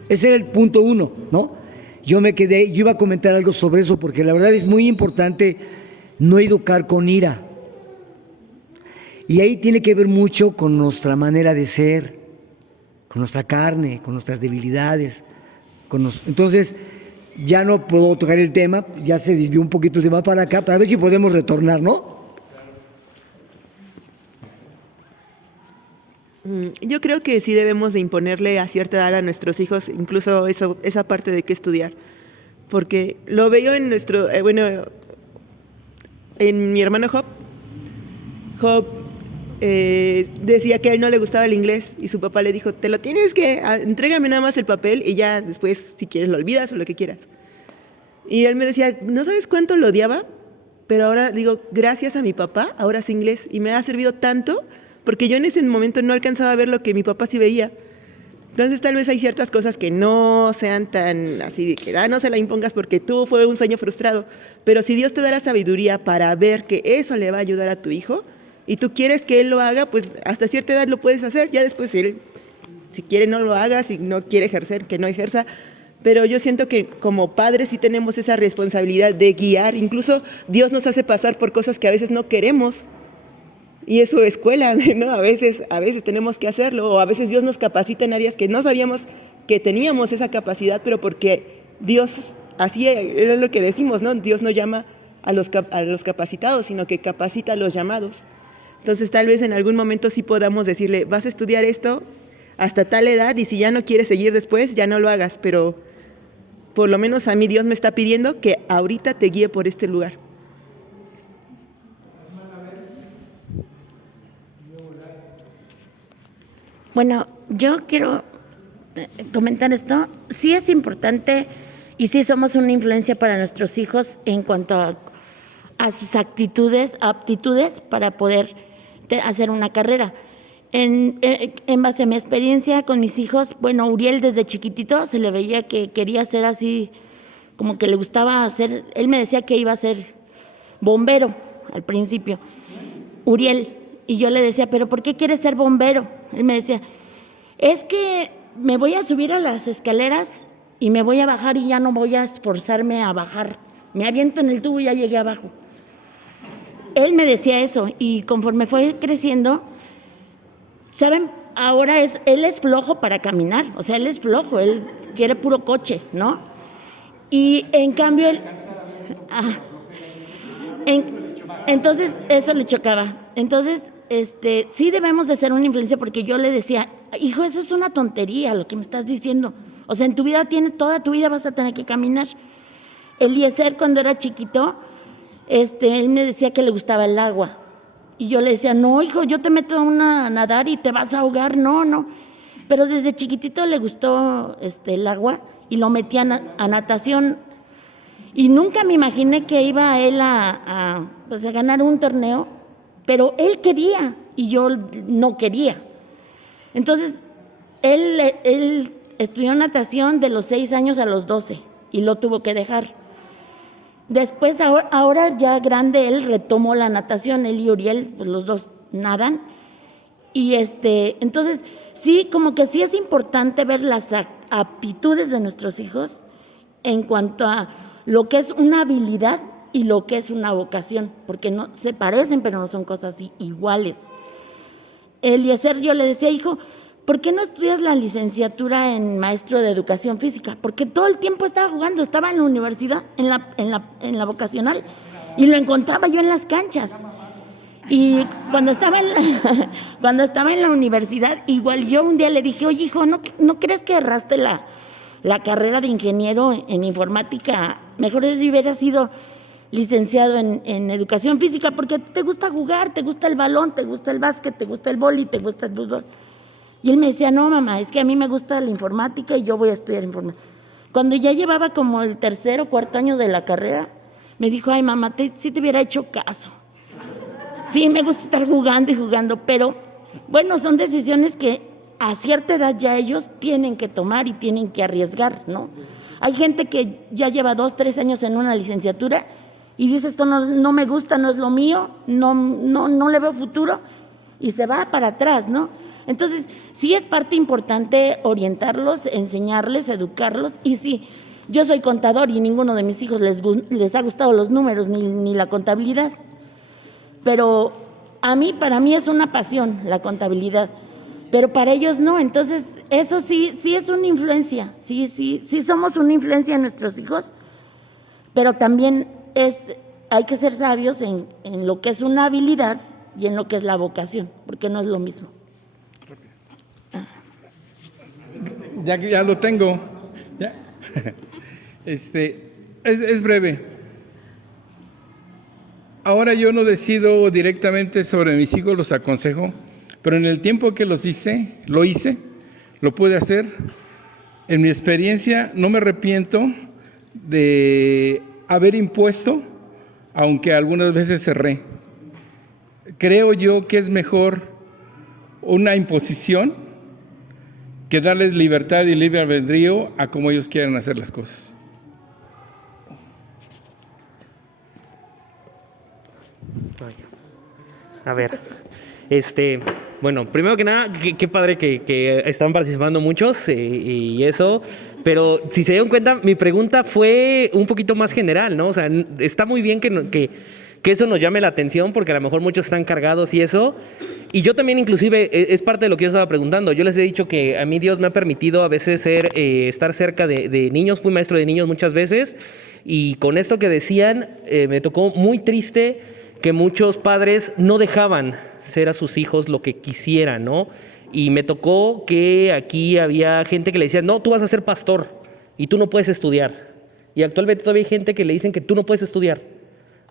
Ese era el punto 1, ¿no? Yo iba a comentar algo sobre eso, porque la verdad es muy importante no educar con ira. Y ahí tiene que ver mucho con nuestra manera de ser, nuestra carne, con nuestras debilidades. Entonces, ya no puedo tocar el tema, ya se desvió un poquito el tema para acá, para ver si podemos retornar, ¿no? Yo creo que sí debemos de imponerle a cierta edad a nuestros hijos, incluso esa parte de qué estudiar. Porque lo veo en en mi hermano Job. Job decía que a él no le gustaba el inglés y su papá le dijo, te lo tienes que, entrégame nada más el papel y ya después si quieres lo olvidas o lo que quieras. Y él me decía, no sabes cuánto lo odiaba, pero ahora digo, gracias a mi papá, ahora sé inglés y me ha servido tanto porque yo en ese momento no alcanzaba a ver lo que mi papá sí veía. Entonces tal vez hay ciertas cosas que no sean tan así, de que no se la impongas porque tú fue un sueño frustrado, pero si Dios te da la sabiduría para ver que eso le va a ayudar a tu hijo y tú quieres que él lo haga, pues hasta cierta edad lo puedes hacer, ya después él, si quiere no lo haga, si no quiere ejercer, que no ejerza, pero yo siento que como padres sí tenemos esa responsabilidad de guiar, incluso Dios nos hace pasar por cosas que a veces no queremos. Y es su escuela, ¿no? A veces tenemos que hacerlo, o a veces Dios nos capacita en áreas que no sabíamos que teníamos esa capacidad, pero porque Dios, así es lo que decimos, ¿no? Dios no llama a los capacitados, sino que capacita a los llamados. Entonces tal vez en algún momento sí podamos decirle, vas a estudiar esto hasta tal edad y si ya no quieres seguir después, ya no lo hagas, pero por lo menos a mí Dios me está pidiendo que ahorita te guíe por este lugar. Bueno, yo quiero comentar esto. Sí es importante y sí somos una influencia para nuestros hijos en cuanto a sus aptitudes para poder hacer una carrera. En base a mi experiencia con mis hijos, bueno, Uriel desde chiquitito se le veía que quería ser así, como que le gustaba hacer, él me decía que iba a ser bombero al principio. Uriel. Y yo le decía, ¿pero por qué quieres ser bombero? Él me decía, es que me voy a subir a las escaleras y me voy a bajar y ya no voy a esforzarme a bajar. Me aviento en el tubo y ya llegué abajo. Él me decía eso y conforme fue creciendo, ¿saben? Ahora él es flojo para caminar, o sea, él es flojo, él quiere puro coche, ¿no? Y en cambio él... entonces, eso le chocaba. Entonces, sí debemos de ser una influencia porque yo le decía, hijo, eso es una tontería lo que me estás diciendo. O sea, en tu vida toda tu vida vas a tener que caminar. Eliezer, cuando era chiquito, él me decía que le gustaba el agua. Y yo le decía, no, hijo, yo te meto a nadar y te vas a ahogar. No. Pero desde chiquitito le gustó el agua y lo metía a natación. Y nunca me imaginé que iba él a ganar un torneo, pero él quería y yo no quería. Entonces, él estudió natación de los 6 años a los 12 y lo tuvo que dejar. Después, ahora ya grande, él retomó la natación, él y Uriel, pues los dos nadan. Y entonces, sí, como que sí es importante ver las aptitudes de nuestros hijos en cuanto a lo que es una habilidad y lo que es una vocación, porque no se parecen, pero no son cosas iguales. Eliezer, yo le decía, hijo, ¿por qué no estudias la licenciatura en maestro de educación física? Porque todo el tiempo estaba jugando, estaba en la universidad, en la vocacional, y lo encontraba yo en las canchas. Y cuando estaba en la universidad, igual yo un día le dije, oye, hijo, ¿no crees que erraste la carrera de ingeniero en informática? Mejor si hubiera sido licenciado en educación física, porque te gusta jugar, te gusta el balón, te gusta el básquet, te gusta el vóley, te gusta el fútbol. Y él me decía, no, mamá, es que a mí me gusta la informática y yo voy a estudiar informática. Cuando ya llevaba como el 3er o 4 año de la carrera, me dijo, ay, mamá, sí te hubiera hecho caso. Sí, me gusta estar jugando y jugando, pero bueno, son decisiones que a cierta edad ya ellos tienen que tomar y tienen que arriesgar, ¿no? Hay gente que ya lleva 2, 3 años en una licenciatura y dice, esto no me gusta, no es lo mío, no le veo futuro, y se va para atrás, ¿no? Entonces, sí es parte importante orientarlos, enseñarles, educarlos, y sí, yo soy contador y ninguno de mis hijos les ha gustado los números ni la contabilidad, pero para mí es una pasión la contabilidad, pero para ellos no. Entonces, eso sí es una influencia, sí somos una influencia en nuestros hijos, pero también hay que ser sabios en lo que es una habilidad y en lo que es la vocación, porque no es lo mismo. Ya lo tengo. Ya. Es breve. Ahora yo no decido directamente sobre mis hijos, los aconsejo, pero en el tiempo que lo hice, lo pude hacer. En mi experiencia no me arrepiento de haber impuesto, aunque algunas veces cerré. Creo yo que es mejor una imposición que darles libertad y libre albedrío a como ellos quieran hacer las cosas. A ver, bueno, primero que nada, qué padre que están participando muchos y eso, pero si se dieron cuenta, mi pregunta fue un poquito más general, ¿no? O sea, está muy bien que eso nos llame la atención, porque a lo mejor muchos están cargados y eso, y yo también inclusive, es parte de lo que yo estaba preguntando. Yo les he dicho que a mí Dios me ha permitido a veces estar cerca de niños, fui maestro de niños muchas veces, y con esto que decían, me tocó muy triste que muchos padres no dejaban ser a sus hijos lo que quisieran, ¿no? Y me tocó que aquí había gente que le decía, no, tú vas a ser pastor y tú no puedes estudiar. Y actualmente todavía hay gente que le dicen que tú no puedes estudiar,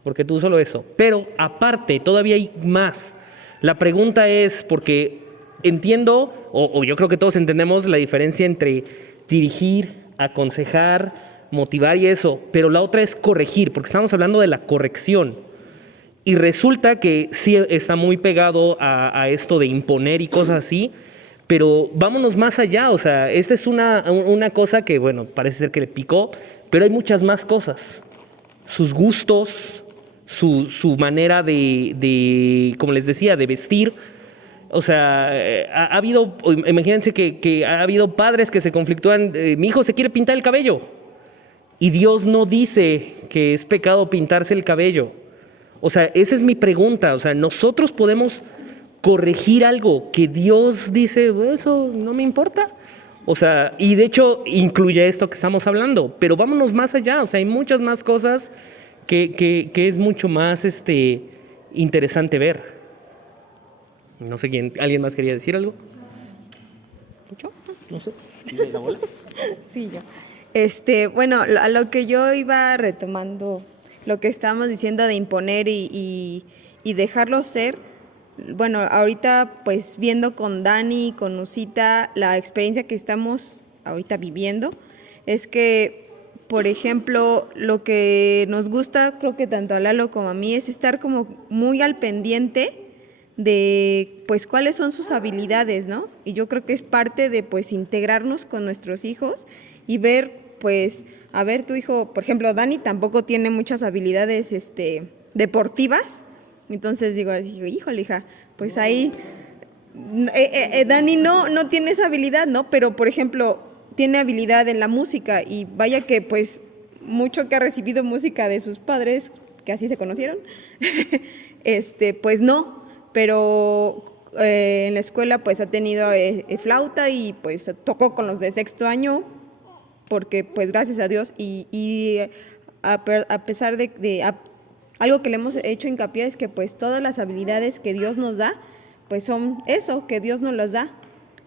porque tú solo eso. Pero aparte, todavía hay más. La pregunta es, porque entiendo, o yo creo que todos entendemos la diferencia entre dirigir, aconsejar, motivar y eso, pero la otra es corregir, porque estamos hablando de la corrección. Y resulta que sí está muy pegado a esto de imponer y cosas así, pero vámonos más allá. O sea, esta es una cosa que, bueno, parece ser que le picó, pero hay muchas más cosas. Sus gustos, su manera de, como les decía, de vestir. O sea, ha habido, imagínense que ha habido padres que se conflictúan, mi hijo se quiere pintar el cabello, y Dios no dice que es pecado pintarse el cabello. O sea, esa es mi pregunta. O sea, nosotros podemos corregir algo que Dios dice, eso no me importa. O sea, y de hecho incluye esto que estamos hablando, pero vámonos más allá. O sea, hay muchas más cosas que es mucho más interesante ver. No sé quién, ¿alguien más quería decir algo? ¿Yo? No sé. Sí, yo. Bueno, a lo que yo iba retomando, lo que estábamos diciendo de imponer y dejarlo ser. Bueno, ahorita pues viendo con Dani, con Usita, la experiencia que estamos ahorita viviendo, es que, por ejemplo, lo que nos gusta, creo que tanto a Lalo como a mí, es estar como muy al pendiente de pues cuáles son sus habilidades, ¿no? Y yo creo que es parte de pues integrarnos con nuestros hijos y ver pues, a ver, tu hijo, por ejemplo, Dani tampoco tiene muchas habilidades deportivas, entonces digo, híjole, hija, pues ahí, Dani no tiene esa habilidad, ¿no? Pero, por ejemplo, tiene habilidad en la música y vaya que, pues, mucho que ha recibido música de sus padres, que así se conocieron, pues no, pero en la escuela, pues, ha tenido flauta y, pues, tocó con los de sexto año, porque pues gracias a Dios y a pesar de algo que le hemos hecho hincapié es que pues todas las habilidades que Dios nos da, pues son eso, que Dios nos las da.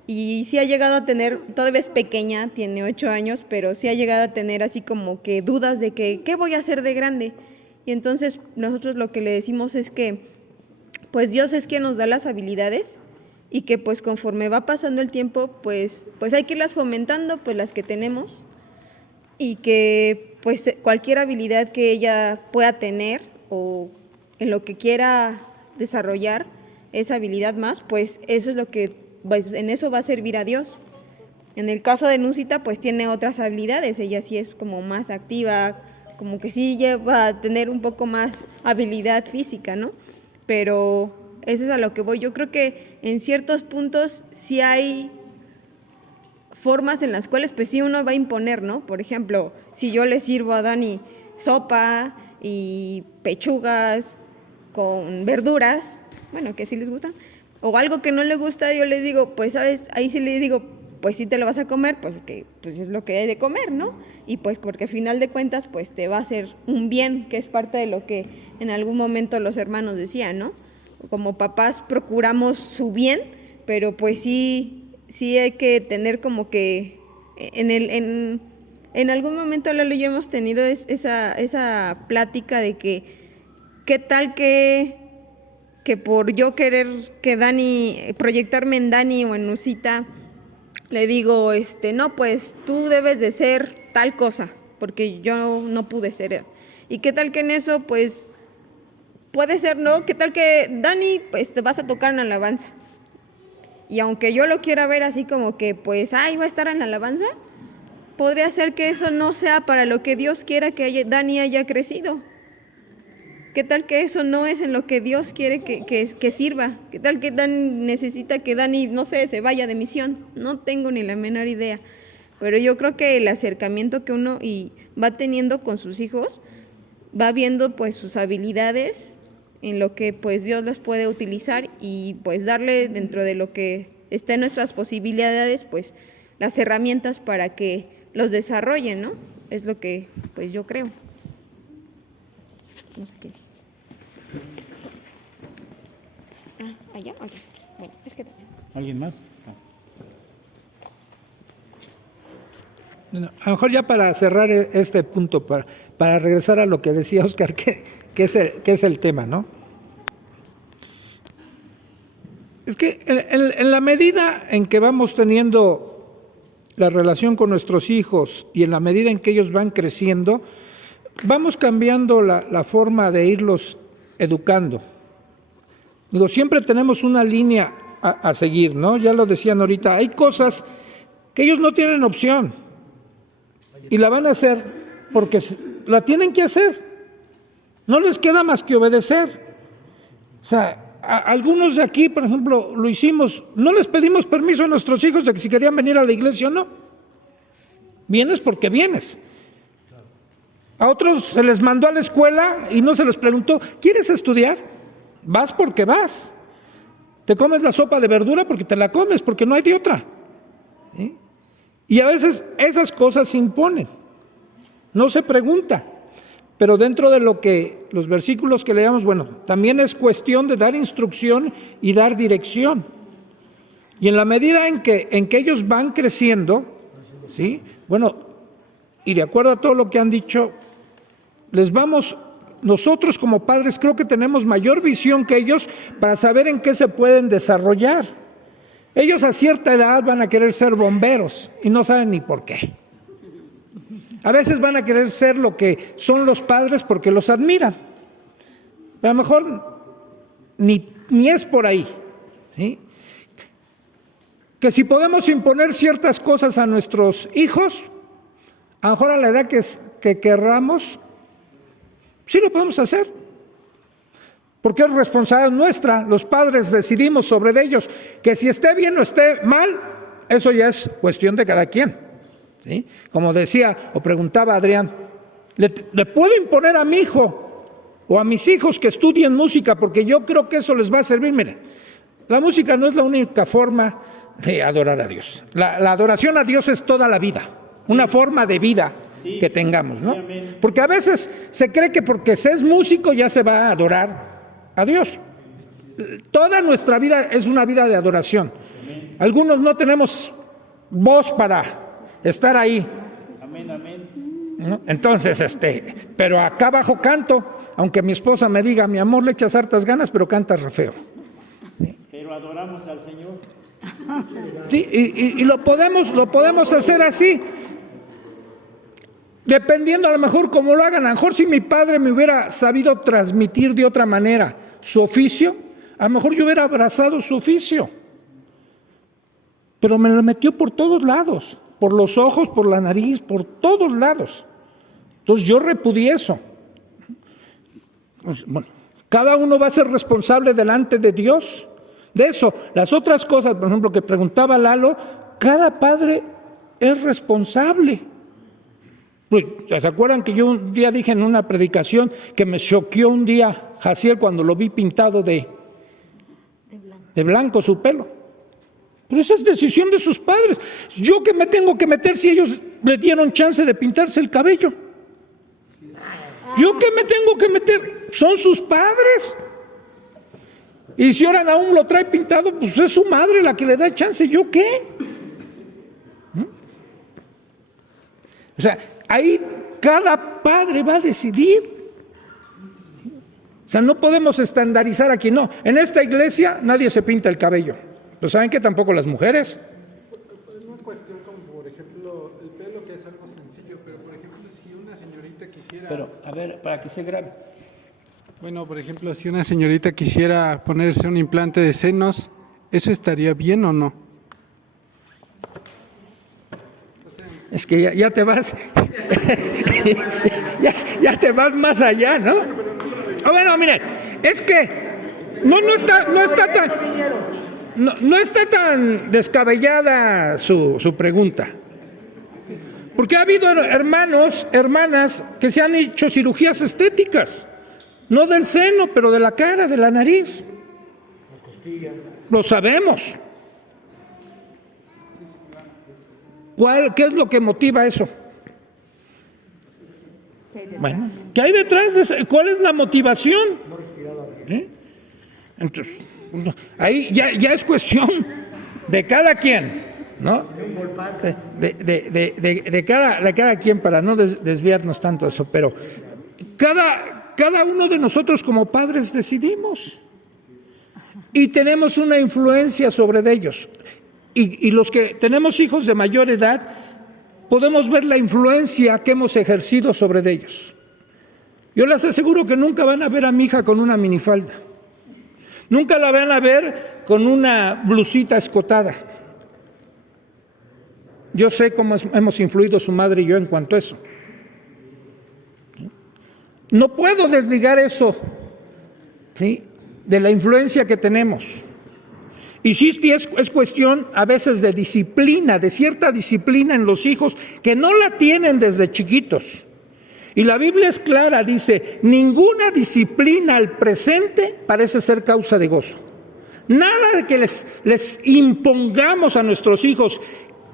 Y sí ha llegado a tener, todavía es pequeña, tiene 8 años, pero sí ha llegado a tener así como que dudas de que, ¿qué voy a hacer de grande? Y entonces nosotros lo que le decimos es que pues Dios es quien nos da las habilidades y que pues conforme va pasando el tiempo, pues hay que irlas fomentando, pues las que tenemos, y que pues cualquier habilidad que ella pueda tener o en lo que quiera desarrollar esa habilidad más, pues eso es lo que, pues, en eso va a servir a Dios. En el caso de Nusita, pues tiene otras habilidades, ella sí es como más activa, como que sí lleva a tener un poco más habilidad física, ¿no? Pero eso es a lo que voy. Yo creo que en ciertos puntos sí hay formas en las cuales pues sí uno va a imponer, ¿no? Por ejemplo, si yo le sirvo a Dani sopa y pechugas con verduras, bueno, que sí les gustan, o algo que no le gusta, yo le digo, pues, ¿sabes? Ahí sí le digo, pues sí te lo vas a comer, pues, porque pues es lo que hay de comer, ¿no? Y pues porque al final de cuentas, pues te va a hacer un bien, que es parte de lo que en algún momento los hermanos decían, ¿no? Como papás procuramos su bien, pero pues sí hay que tener como que en algún momento Lalo y yo hemos tenido esa plática de que qué tal que por yo querer que proyectarme en Dani o en Nusita, le digo, no, pues tú debes de ser tal cosa, porque yo no pude ser. Y qué tal que en eso, pues, puede ser, ¿no? Qué tal que Dani, pues, te vas a tocar en alabanza. Y aunque yo lo quiera ver así como que, pues, va a estar en alabanza, podría ser que eso no sea para lo que Dios quiera que Dani haya crecido. ¿Qué tal que eso no es en lo que Dios quiere que sirva? ¿Qué tal que Dani necesita que Dani, no sé, se vaya de misión? No tengo ni la menor idea. Pero yo creo que el acercamiento que uno va teniendo con sus hijos, va viendo pues sus habilidades, en lo que pues Dios los puede utilizar y pues darle dentro de lo que está en nuestras posibilidades, pues las herramientas para que los desarrollen, ¿no? Es lo que pues yo creo. No sé qué. Allá, ok. Bueno, es que... ¿Alguien más? A lo mejor ya para cerrar este punto, para regresar a lo que decía Oscar, que es el tema, ¿no? Es que en la medida en que vamos teniendo la relación con nuestros hijos y en la medida en que ellos van creciendo, vamos cambiando la forma de irlos educando. Digo, siempre tenemos una línea a seguir, ¿no? Ya lo decían ahorita, hay cosas que ellos no tienen opción y la van a hacer porque la tienen que hacer. No les queda más que obedecer. O sea, algunos de aquí, por ejemplo, lo hicimos, no les pedimos permiso a nuestros hijos de que si querían venir a la iglesia o no. Vienes porque vienes. A otros se les mandó a la escuela y no se les preguntó, ¿quieres estudiar? Vas porque vas. Te comes la sopa de verdura porque te la comes, porque no hay de otra. ¿Sí? Y a veces esas cosas se imponen. No se pregunta. Pero dentro de lo que los versículos que leamos, bueno, también es cuestión de dar instrucción y dar dirección. Y en la medida en que ellos van creciendo, ¿sí? Bueno, y de acuerdo a todo lo que han dicho, nosotros como padres creo que tenemos mayor visión que ellos para saber en qué se pueden desarrollar. Ellos a cierta edad van a querer ser bomberos y no saben ni por qué. A veces van a querer ser lo que son los padres porque los admiran. Pero a lo mejor ni es por ahí, ¿sí? Que si podemos imponer ciertas cosas a nuestros hijos, a lo mejor a la edad que querramos, sí lo podemos hacer. Porque es responsabilidad nuestra, los padres decidimos sobre ellos. Que si esté bien o esté mal, eso ya es cuestión de cada quien. ¿Sí? Como decía o preguntaba Adrián, ¿le puedo imponer a mi hijo o a mis hijos que estudien música porque yo creo que eso les va a servir? Miren, la música no es la única forma de adorar a Dios. La adoración a Dios es toda la vida, una forma de vida que tengamos, ¿no? Porque a veces se cree que porque se es músico ya se va a adorar a Dios. Toda nuestra vida es una vida de adoración. Algunos no tenemos voz para estar ahí. Amén, amén. ¿No? Entonces, pero acá abajo canto, aunque mi esposa me diga, mi amor, le echas hartas ganas, pero cantas re feo. ¿Sí? Pero adoramos al Señor. Sí, y lo podemos hacer así. Dependiendo a lo mejor cómo lo hagan. A lo mejor si mi padre me hubiera sabido transmitir de otra manera su oficio, a lo mejor yo hubiera abrazado su oficio. Pero me lo metió por todos lados. Por los ojos, por la nariz, por todos lados. Entonces yo repudié eso. Bueno, cada uno va a ser responsable delante de Dios de eso. Las otras cosas, por ejemplo, que preguntaba Lalo, cada padre es responsable. Pues, ¿se acuerdan que yo un día dije en una predicación que me choqueó un día Jaciel cuando lo vi pintado de de blanco su pelo. Pero esa es decisión de sus padres. ¿Yo qué me tengo que meter si ellos le dieron chance de pintarse el cabello? ¿Yo qué me tengo que meter? Son sus padres. Y si ahora aún lo trae pintado, pues es su madre la que le da chance. ¿Yo qué? O sea, ahí cada padre va a decidir. O sea, no podemos estandarizar aquí, no. En esta iglesia nadie se pinta el cabello. Pues saben que tampoco las mujeres. Una cuestión como, por ejemplo, el pelo, que es algo sencillo, pero por ejemplo, si una señorita quisiera... Pero, a ver, para que se grabe. Bueno, por ejemplo, si una señorita quisiera ponerse un implante de senos, ¿eso estaría bien o no? Es que ya te vas, ya te vas más allá, ¿no? Bueno, miren, es que no está tan descabellada su pregunta. Porque ha habido hermanos, hermanas que se han hecho cirugías estéticas, no del seno, pero de la cara, de la nariz. Lo sabemos. ¿Qué es lo que motiva eso? Bueno, ¿qué hay detrás de eso? ¿Cuál es la motivación? ¿Sí? Entonces, ahí ya es cuestión de cada quien, ¿no? De cada quien, para no desviarnos tanto de eso, pero cada uno de nosotros como padres decidimos y tenemos una influencia sobre ellos. Y los que tenemos hijos de mayor edad, podemos ver la influencia que hemos ejercido sobre ellos. Yo les aseguro que nunca van a ver a mi hija con una minifalda. Nunca la van a ver con una blusita escotada. Yo sé cómo hemos influido su madre y yo en cuanto a eso. No puedo desligar eso, ¿sí?, de la influencia que tenemos. Y sí, es cuestión a veces de disciplina, de cierta disciplina en los hijos que no la tienen desde chiquitos. Y la Biblia es clara, dice, ninguna disciplina al presente parece ser causa de gozo. Nada de que les impongamos a nuestros hijos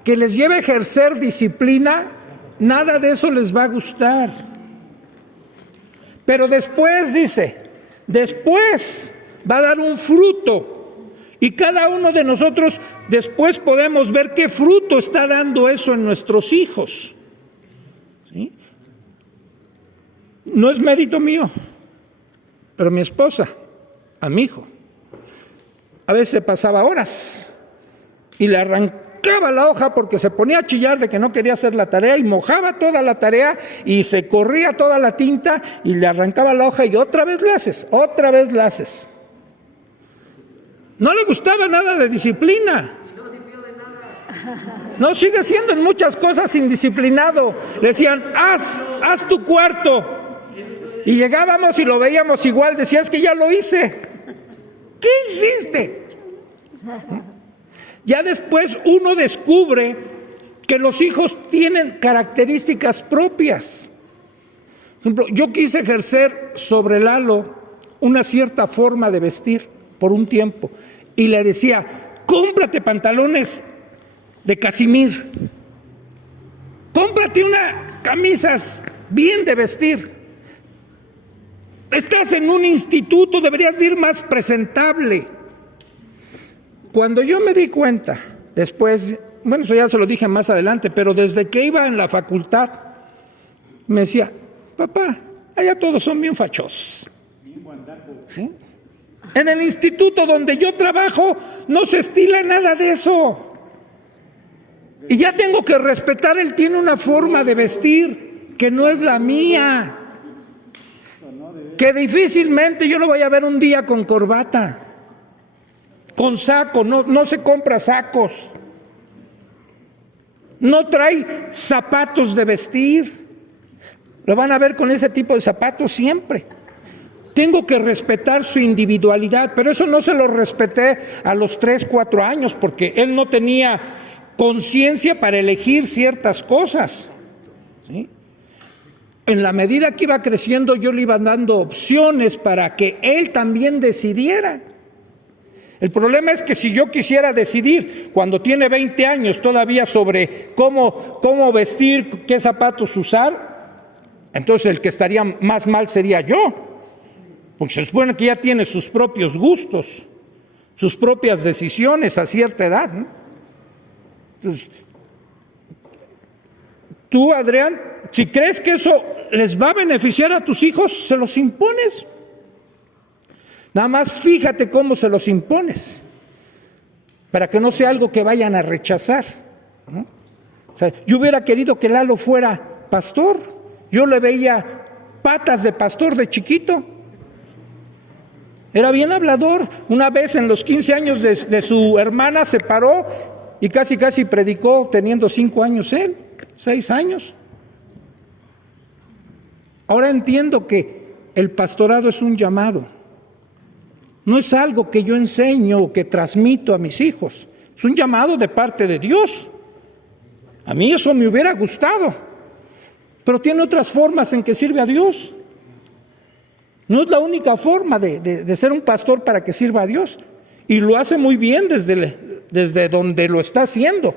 que les lleve a ejercer disciplina, nada de eso les va a gustar. Pero después, dice, después va a dar un fruto. Y cada uno de nosotros después podemos ver qué fruto está dando eso en nuestros hijos. ¿Sí? No es mérito mío, pero mi esposa, a mi hijo, a veces pasaba horas y le arrancaba la hoja porque se ponía a chillar de que no quería hacer la tarea y mojaba toda la tarea y se corría toda la tinta y le arrancaba la hoja y otra vez la haces. No le gustaba nada de disciplina. No, sigue siendo en muchas cosas indisciplinado. Le decían, haz tu cuarto. Y llegábamos y lo veíamos igual. Decías que ya lo hice. ¿Qué hiciste? Ya después uno descubre que los hijos tienen características propias. Por ejemplo, yo quise ejercer sobre Lalo una cierta forma de vestir por un tiempo. Y le decía, cómprate pantalones de casimir, cómprate unas camisas bien de vestir. Estás en un instituto, deberías ir más presentable. Cuando yo me di cuenta, después, bueno, eso ya se lo dije más adelante, pero desde que iba en la facultad, me decía, papá, allá todos son bien fachosos. ¿Sí? En el instituto donde yo trabajo no se estila nada de eso. Y ya tengo que respetar, él tiene una forma de vestir que no es la mía. Que difícilmente yo lo voy a ver un día con corbata, con saco, no se compra sacos. No trae zapatos de vestir. Lo van a ver con ese tipo de zapatos siempre. Tengo que respetar su individualidad, pero eso no se lo respeté a los 3, 4 años, porque él no tenía conciencia para elegir ciertas cosas. ¿Sí? En la medida que iba creciendo, yo le iba dando opciones para que él también decidiera. El problema es que si yo quisiera decidir cuando tiene 20 años todavía sobre cómo vestir, qué zapatos usar, entonces el que estaría más mal sería yo, porque se supone que ya tiene sus propios gustos, sus propias decisiones a cierta edad, ¿no? Entonces, tú, Adrián, si crees que eso les va a beneficiar a tus hijos, se los impones. Nada más fíjate cómo se los impones, para que no sea algo que vayan a rechazar, ¿no? O sea, yo hubiera querido que Lalo fuera pastor. Yo le veía patas de pastor de chiquito. Era bien hablador. Una vez en los 15 años de su hermana se paró y casi predicó teniendo 5 años él, 6 años. Ahora entiendo que el pastorado es un llamado. No es algo que yo enseño o que transmito a mis hijos. Es un llamado de parte de Dios. A mí eso me hubiera gustado. Pero tiene otras formas en que sirve a Dios. No es la única forma de ser un pastor para que sirva a Dios. Y lo hace muy bien desde donde lo está haciendo.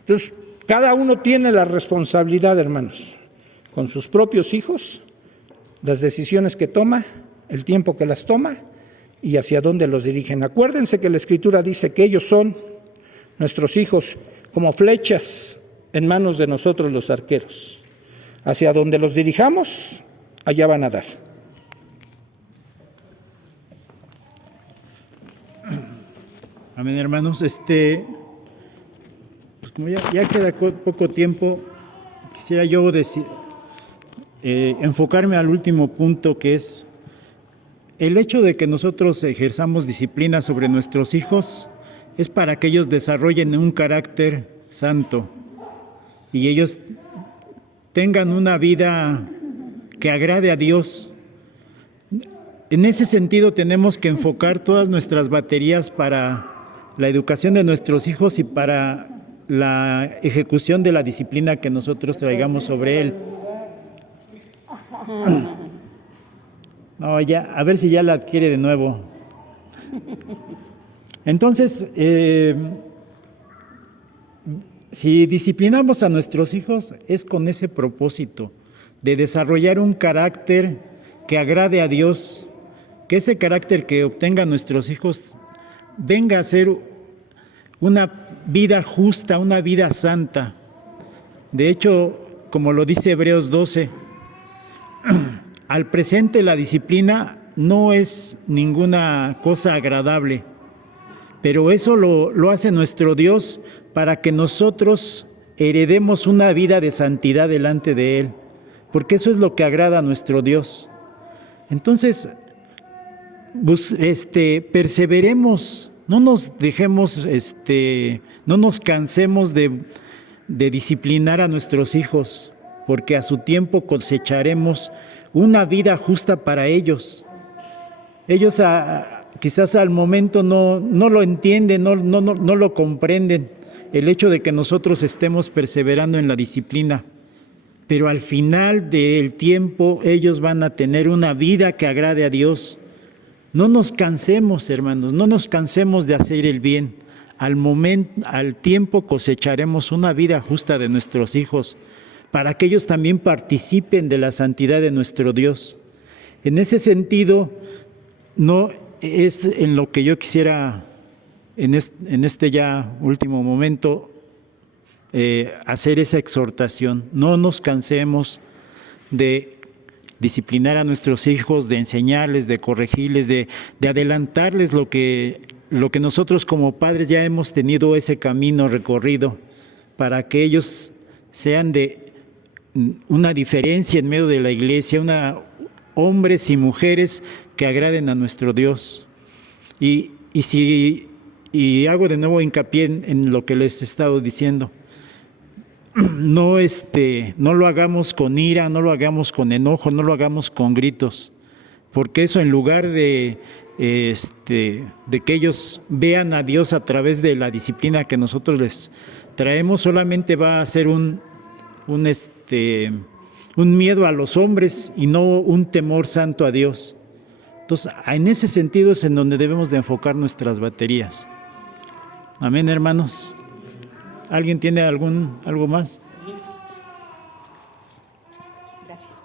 Entonces, cada uno tiene la responsabilidad, hermanos, con sus propios hijos, las decisiones que toma, el tiempo que las toma y hacia dónde los dirigen. Acuérdense que la Escritura dice que ellos son, nuestros hijos, como flechas en manos de nosotros los arqueros. Hacia donde los dirijamos, allá van a dar. Amén, hermanos. Pues como ya queda poco tiempo, quisiera yo enfocarme al último punto, que es el hecho de que nosotros ejerzamos disciplina sobre nuestros hijos es para que ellos desarrollen un carácter santo y ellos tengan una vida que agrade a Dios. En ese sentido tenemos que enfocar todas nuestras baterías para la educación de nuestros hijos y para la ejecución de la disciplina que nosotros traigamos sobre él. No, ya, a ver si ya la adquiere de nuevo. Entonces, si disciplinamos a nuestros hijos es con ese propósito de desarrollar un carácter que agrade a Dios, que ese carácter que obtengan nuestros hijos venga a ser una vida justa, una vida santa. De hecho, como lo dice Hebreos 12, al presente la disciplina no es ninguna cosa agradable, pero eso lo hace nuestro Dios para que nosotros heredemos una vida de santidad delante de Él, porque eso es lo que agrada a nuestro Dios. Entonces, perseveremos, no nos dejemos, no nos cansemos de disciplinar a nuestros hijos, porque a su tiempo cosecharemos una vida justa para ellos. Ellos quizás al momento no lo entienden, no lo comprenden, el hecho de que nosotros estemos perseverando en la disciplina. Pero al final del tiempo ellos van a tener una vida que agrade a Dios. No nos cansemos, hermanos, no nos cansemos de hacer el bien. Al tiempo cosecharemos una vida justa de nuestros hijos, para que ellos también participen de la santidad de nuestro Dios. En ese sentido, no es en lo que yo quisiera, en este ya último momento, hacer esa exhortación. No nos cansemos de disciplinar a nuestros hijos, de enseñarles, de corregirles, de adelantarles lo que nosotros como padres ya hemos tenido ese camino recorrido, para que ellos sean de una diferencia en medio de la iglesia, hombres y mujeres que agraden a nuestro Dios. Y hago de nuevo hincapié en lo que les he estado diciendo. No lo hagamos con ira, no lo hagamos con enojo, no lo hagamos con gritos, porque eso, en lugar de que ellos vean a Dios a través de la disciplina que nosotros les traemos, solamente va a ser un miedo a los hombres y no un temor santo a Dios. Entonces, en ese sentido es en donde debemos de enfocar nuestras baterías. Amén, hermanos. ¿Alguien tiene algo más? Gracias.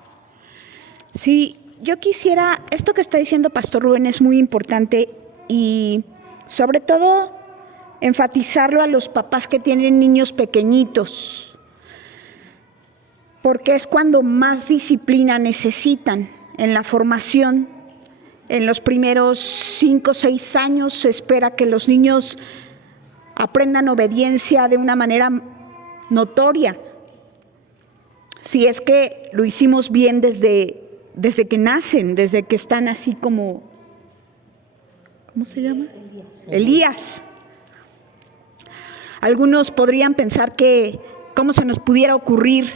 Sí, yo quisiera, esto que está diciendo Pastor Rubén es muy importante y sobre todo enfatizarlo a los papás que tienen niños pequeñitos, porque es cuando más disciplina necesitan en la formación. En los primeros 5 o 6 años se espera que los niños aprendan obediencia de una manera notoria. Si es que lo hicimos bien desde que nacen, desde que están así como, ¿cómo se llama? Elías. Algunos podrían pensar que cómo se nos pudiera ocurrir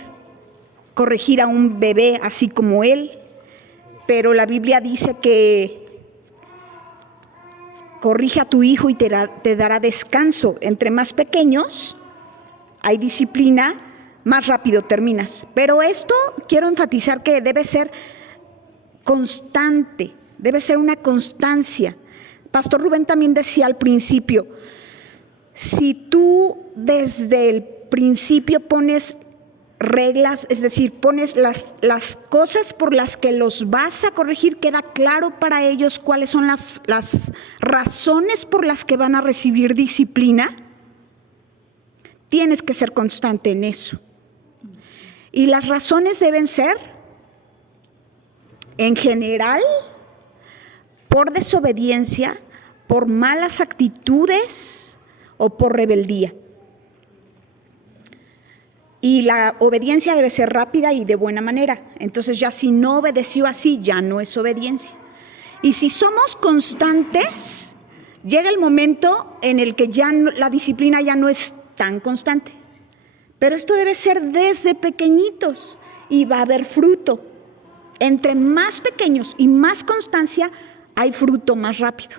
corregir a un bebé así como él, pero la Biblia dice que corrige a tu hijo y te dará descanso. Entre más pequeños hay disciplina, más rápido terminas. Pero esto quiero enfatizar que debe ser constante, debe ser una constancia. Pastor Rubén también decía al principio, si tú desde el principio pones reglas, es decir, pones las cosas por las que los vas a corregir, queda claro para ellos cuáles son las razones por las que van a recibir disciplina, tienes que ser constante en eso. Y las razones deben ser, en general, por desobediencia, por malas actitudes o por rebeldía. Y la obediencia debe ser rápida y de buena manera. Entonces ya si no obedeció así, ya no es obediencia. Y si somos constantes, llega el momento en el que ya la disciplina ya no es tan constante. Pero esto debe ser desde pequeñitos y va a haber fruto. Entre más pequeños y más constancia, hay fruto más rápido.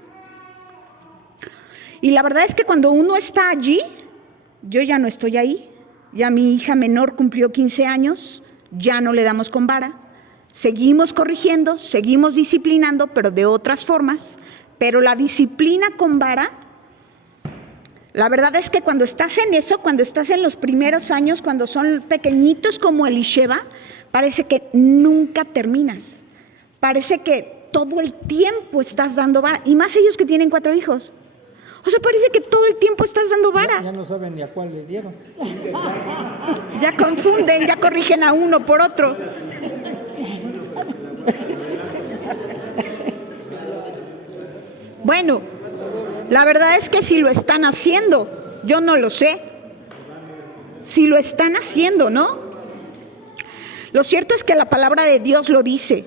Y la verdad es que cuando uno está allí, yo ya no estoy ahí. Ya mi hija menor cumplió 15 años, ya no le damos con vara. Seguimos corrigiendo, seguimos disciplinando, pero de otras formas. Pero la disciplina con vara, la verdad es que cuando estás en eso, cuando estás en los primeros años, cuando son pequeñitos como Elisheba, parece que nunca terminas. Parece que todo el tiempo estás dando vara. Y más ellos que tienen 4 hijos. O sea, parece que todo el tiempo estás dando vara. Ya no saben ni a cuál le dieron. Ya confunden, ya corrigen a uno por otro. Bueno, la verdad es que si lo están haciendo, yo no lo sé. Si lo están haciendo, ¿no? Lo cierto es que la palabra de Dios lo dice.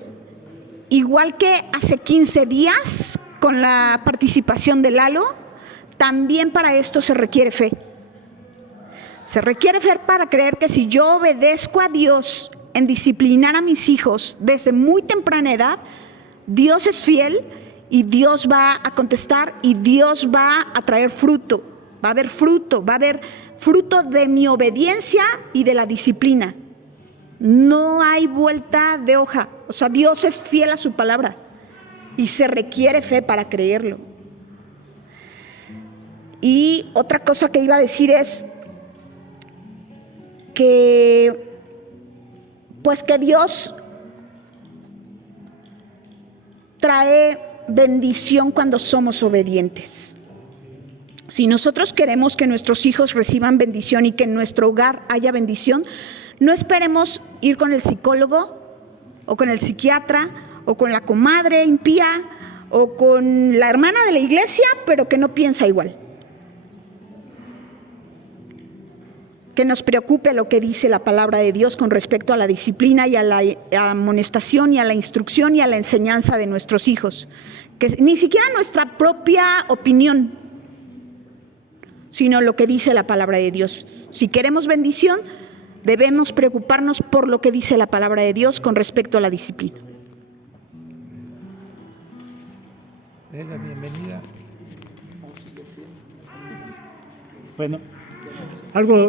Igual que hace 15 días, con la participación de Lalo, también para esto se requiere fe. Se requiere fe para creer que si yo obedezco a Dios en disciplinar a mis hijos desde muy temprana edad, Dios es fiel y Dios va a contestar y Dios va a traer fruto. Va a haber fruto de mi obediencia y de la disciplina. No hay vuelta de hoja. O sea, Dios es fiel a su palabra y se requiere fe para creerlo. Y otra cosa que iba a decir es que, pues que Dios trae bendición cuando somos obedientes. Si nosotros queremos que nuestros hijos reciban bendición y que en nuestro hogar haya bendición, no esperemos ir con el psicólogo o con el psiquiatra o con la comadre impía o con la hermana de la iglesia, pero que no piensa igual. Que nos preocupe lo que dice la palabra de Dios con respecto a la disciplina y a la amonestación y a la instrucción y a la enseñanza de nuestros hijos. Que ni siquiera nuestra propia opinión, sino lo que dice la palabra de Dios. Si queremos bendición, debemos preocuparnos por lo que dice la palabra de Dios con respecto a la disciplina. La bienvenida. Bueno,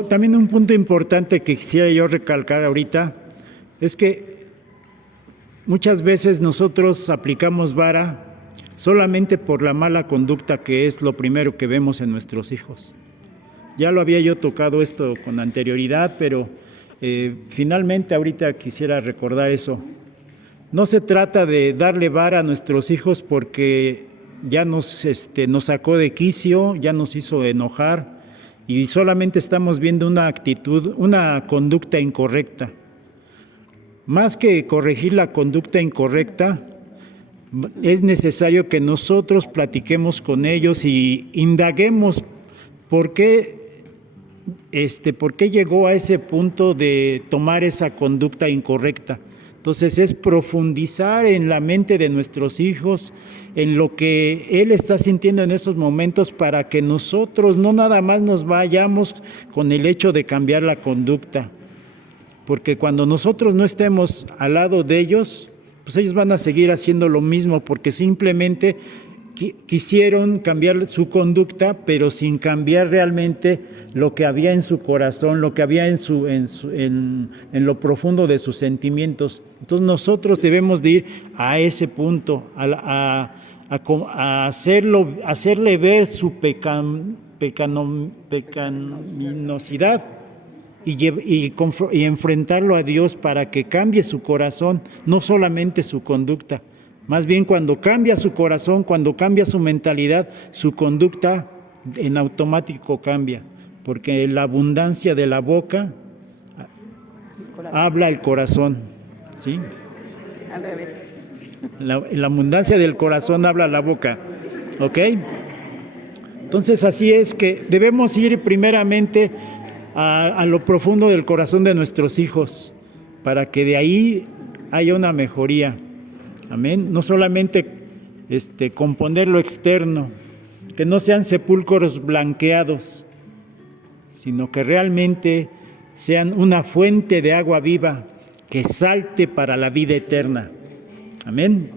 también un punto importante que quisiera yo recalcar ahorita es que muchas veces nosotros aplicamos vara solamente por la mala conducta, que es lo primero que vemos en nuestros hijos. Ya lo había yo tocado esto con anterioridad, pero finalmente ahorita quisiera recordar eso. No se trata de darle vara a nuestros hijos porque ya nos sacó de quicio, ya nos hizo enojar, y solamente estamos viendo una actitud, una conducta incorrecta. Más que corregir la conducta incorrecta, es necesario que nosotros platiquemos con ellos y indaguemos por qué llegó a ese punto de tomar esa conducta incorrecta. Entonces es profundizar en la mente de nuestros hijos, en lo que él está sintiendo en esos momentos, para que nosotros no nada más nos vayamos con el hecho de cambiar la conducta. Porque cuando nosotros no estemos al lado de ellos, pues ellos van a seguir haciendo lo mismo, porque simplemente quisieron cambiar su conducta, pero sin cambiar realmente lo que había en su corazón, lo que había en lo profundo de sus sentimientos. Entonces nosotros debemos de ir a ese punto, a hacerle ver su pecaminosidad y enfrentarlo a Dios para que cambie su corazón, no solamente su conducta. Más bien, cuando cambia su corazón, cuando cambia su mentalidad, su conducta en automático cambia, porque la abundancia de la boca habla el corazón, ¿sí? Al revés. La abundancia del corazón habla la boca, ¿ok? Entonces, así es que debemos ir primeramente a lo profundo del corazón de nuestros hijos, para que de ahí haya una mejoría. Amén. No solamente componer lo externo, que no sean sepulcros blanqueados, sino que realmente sean una fuente de agua viva que salte para la vida eterna. Amén.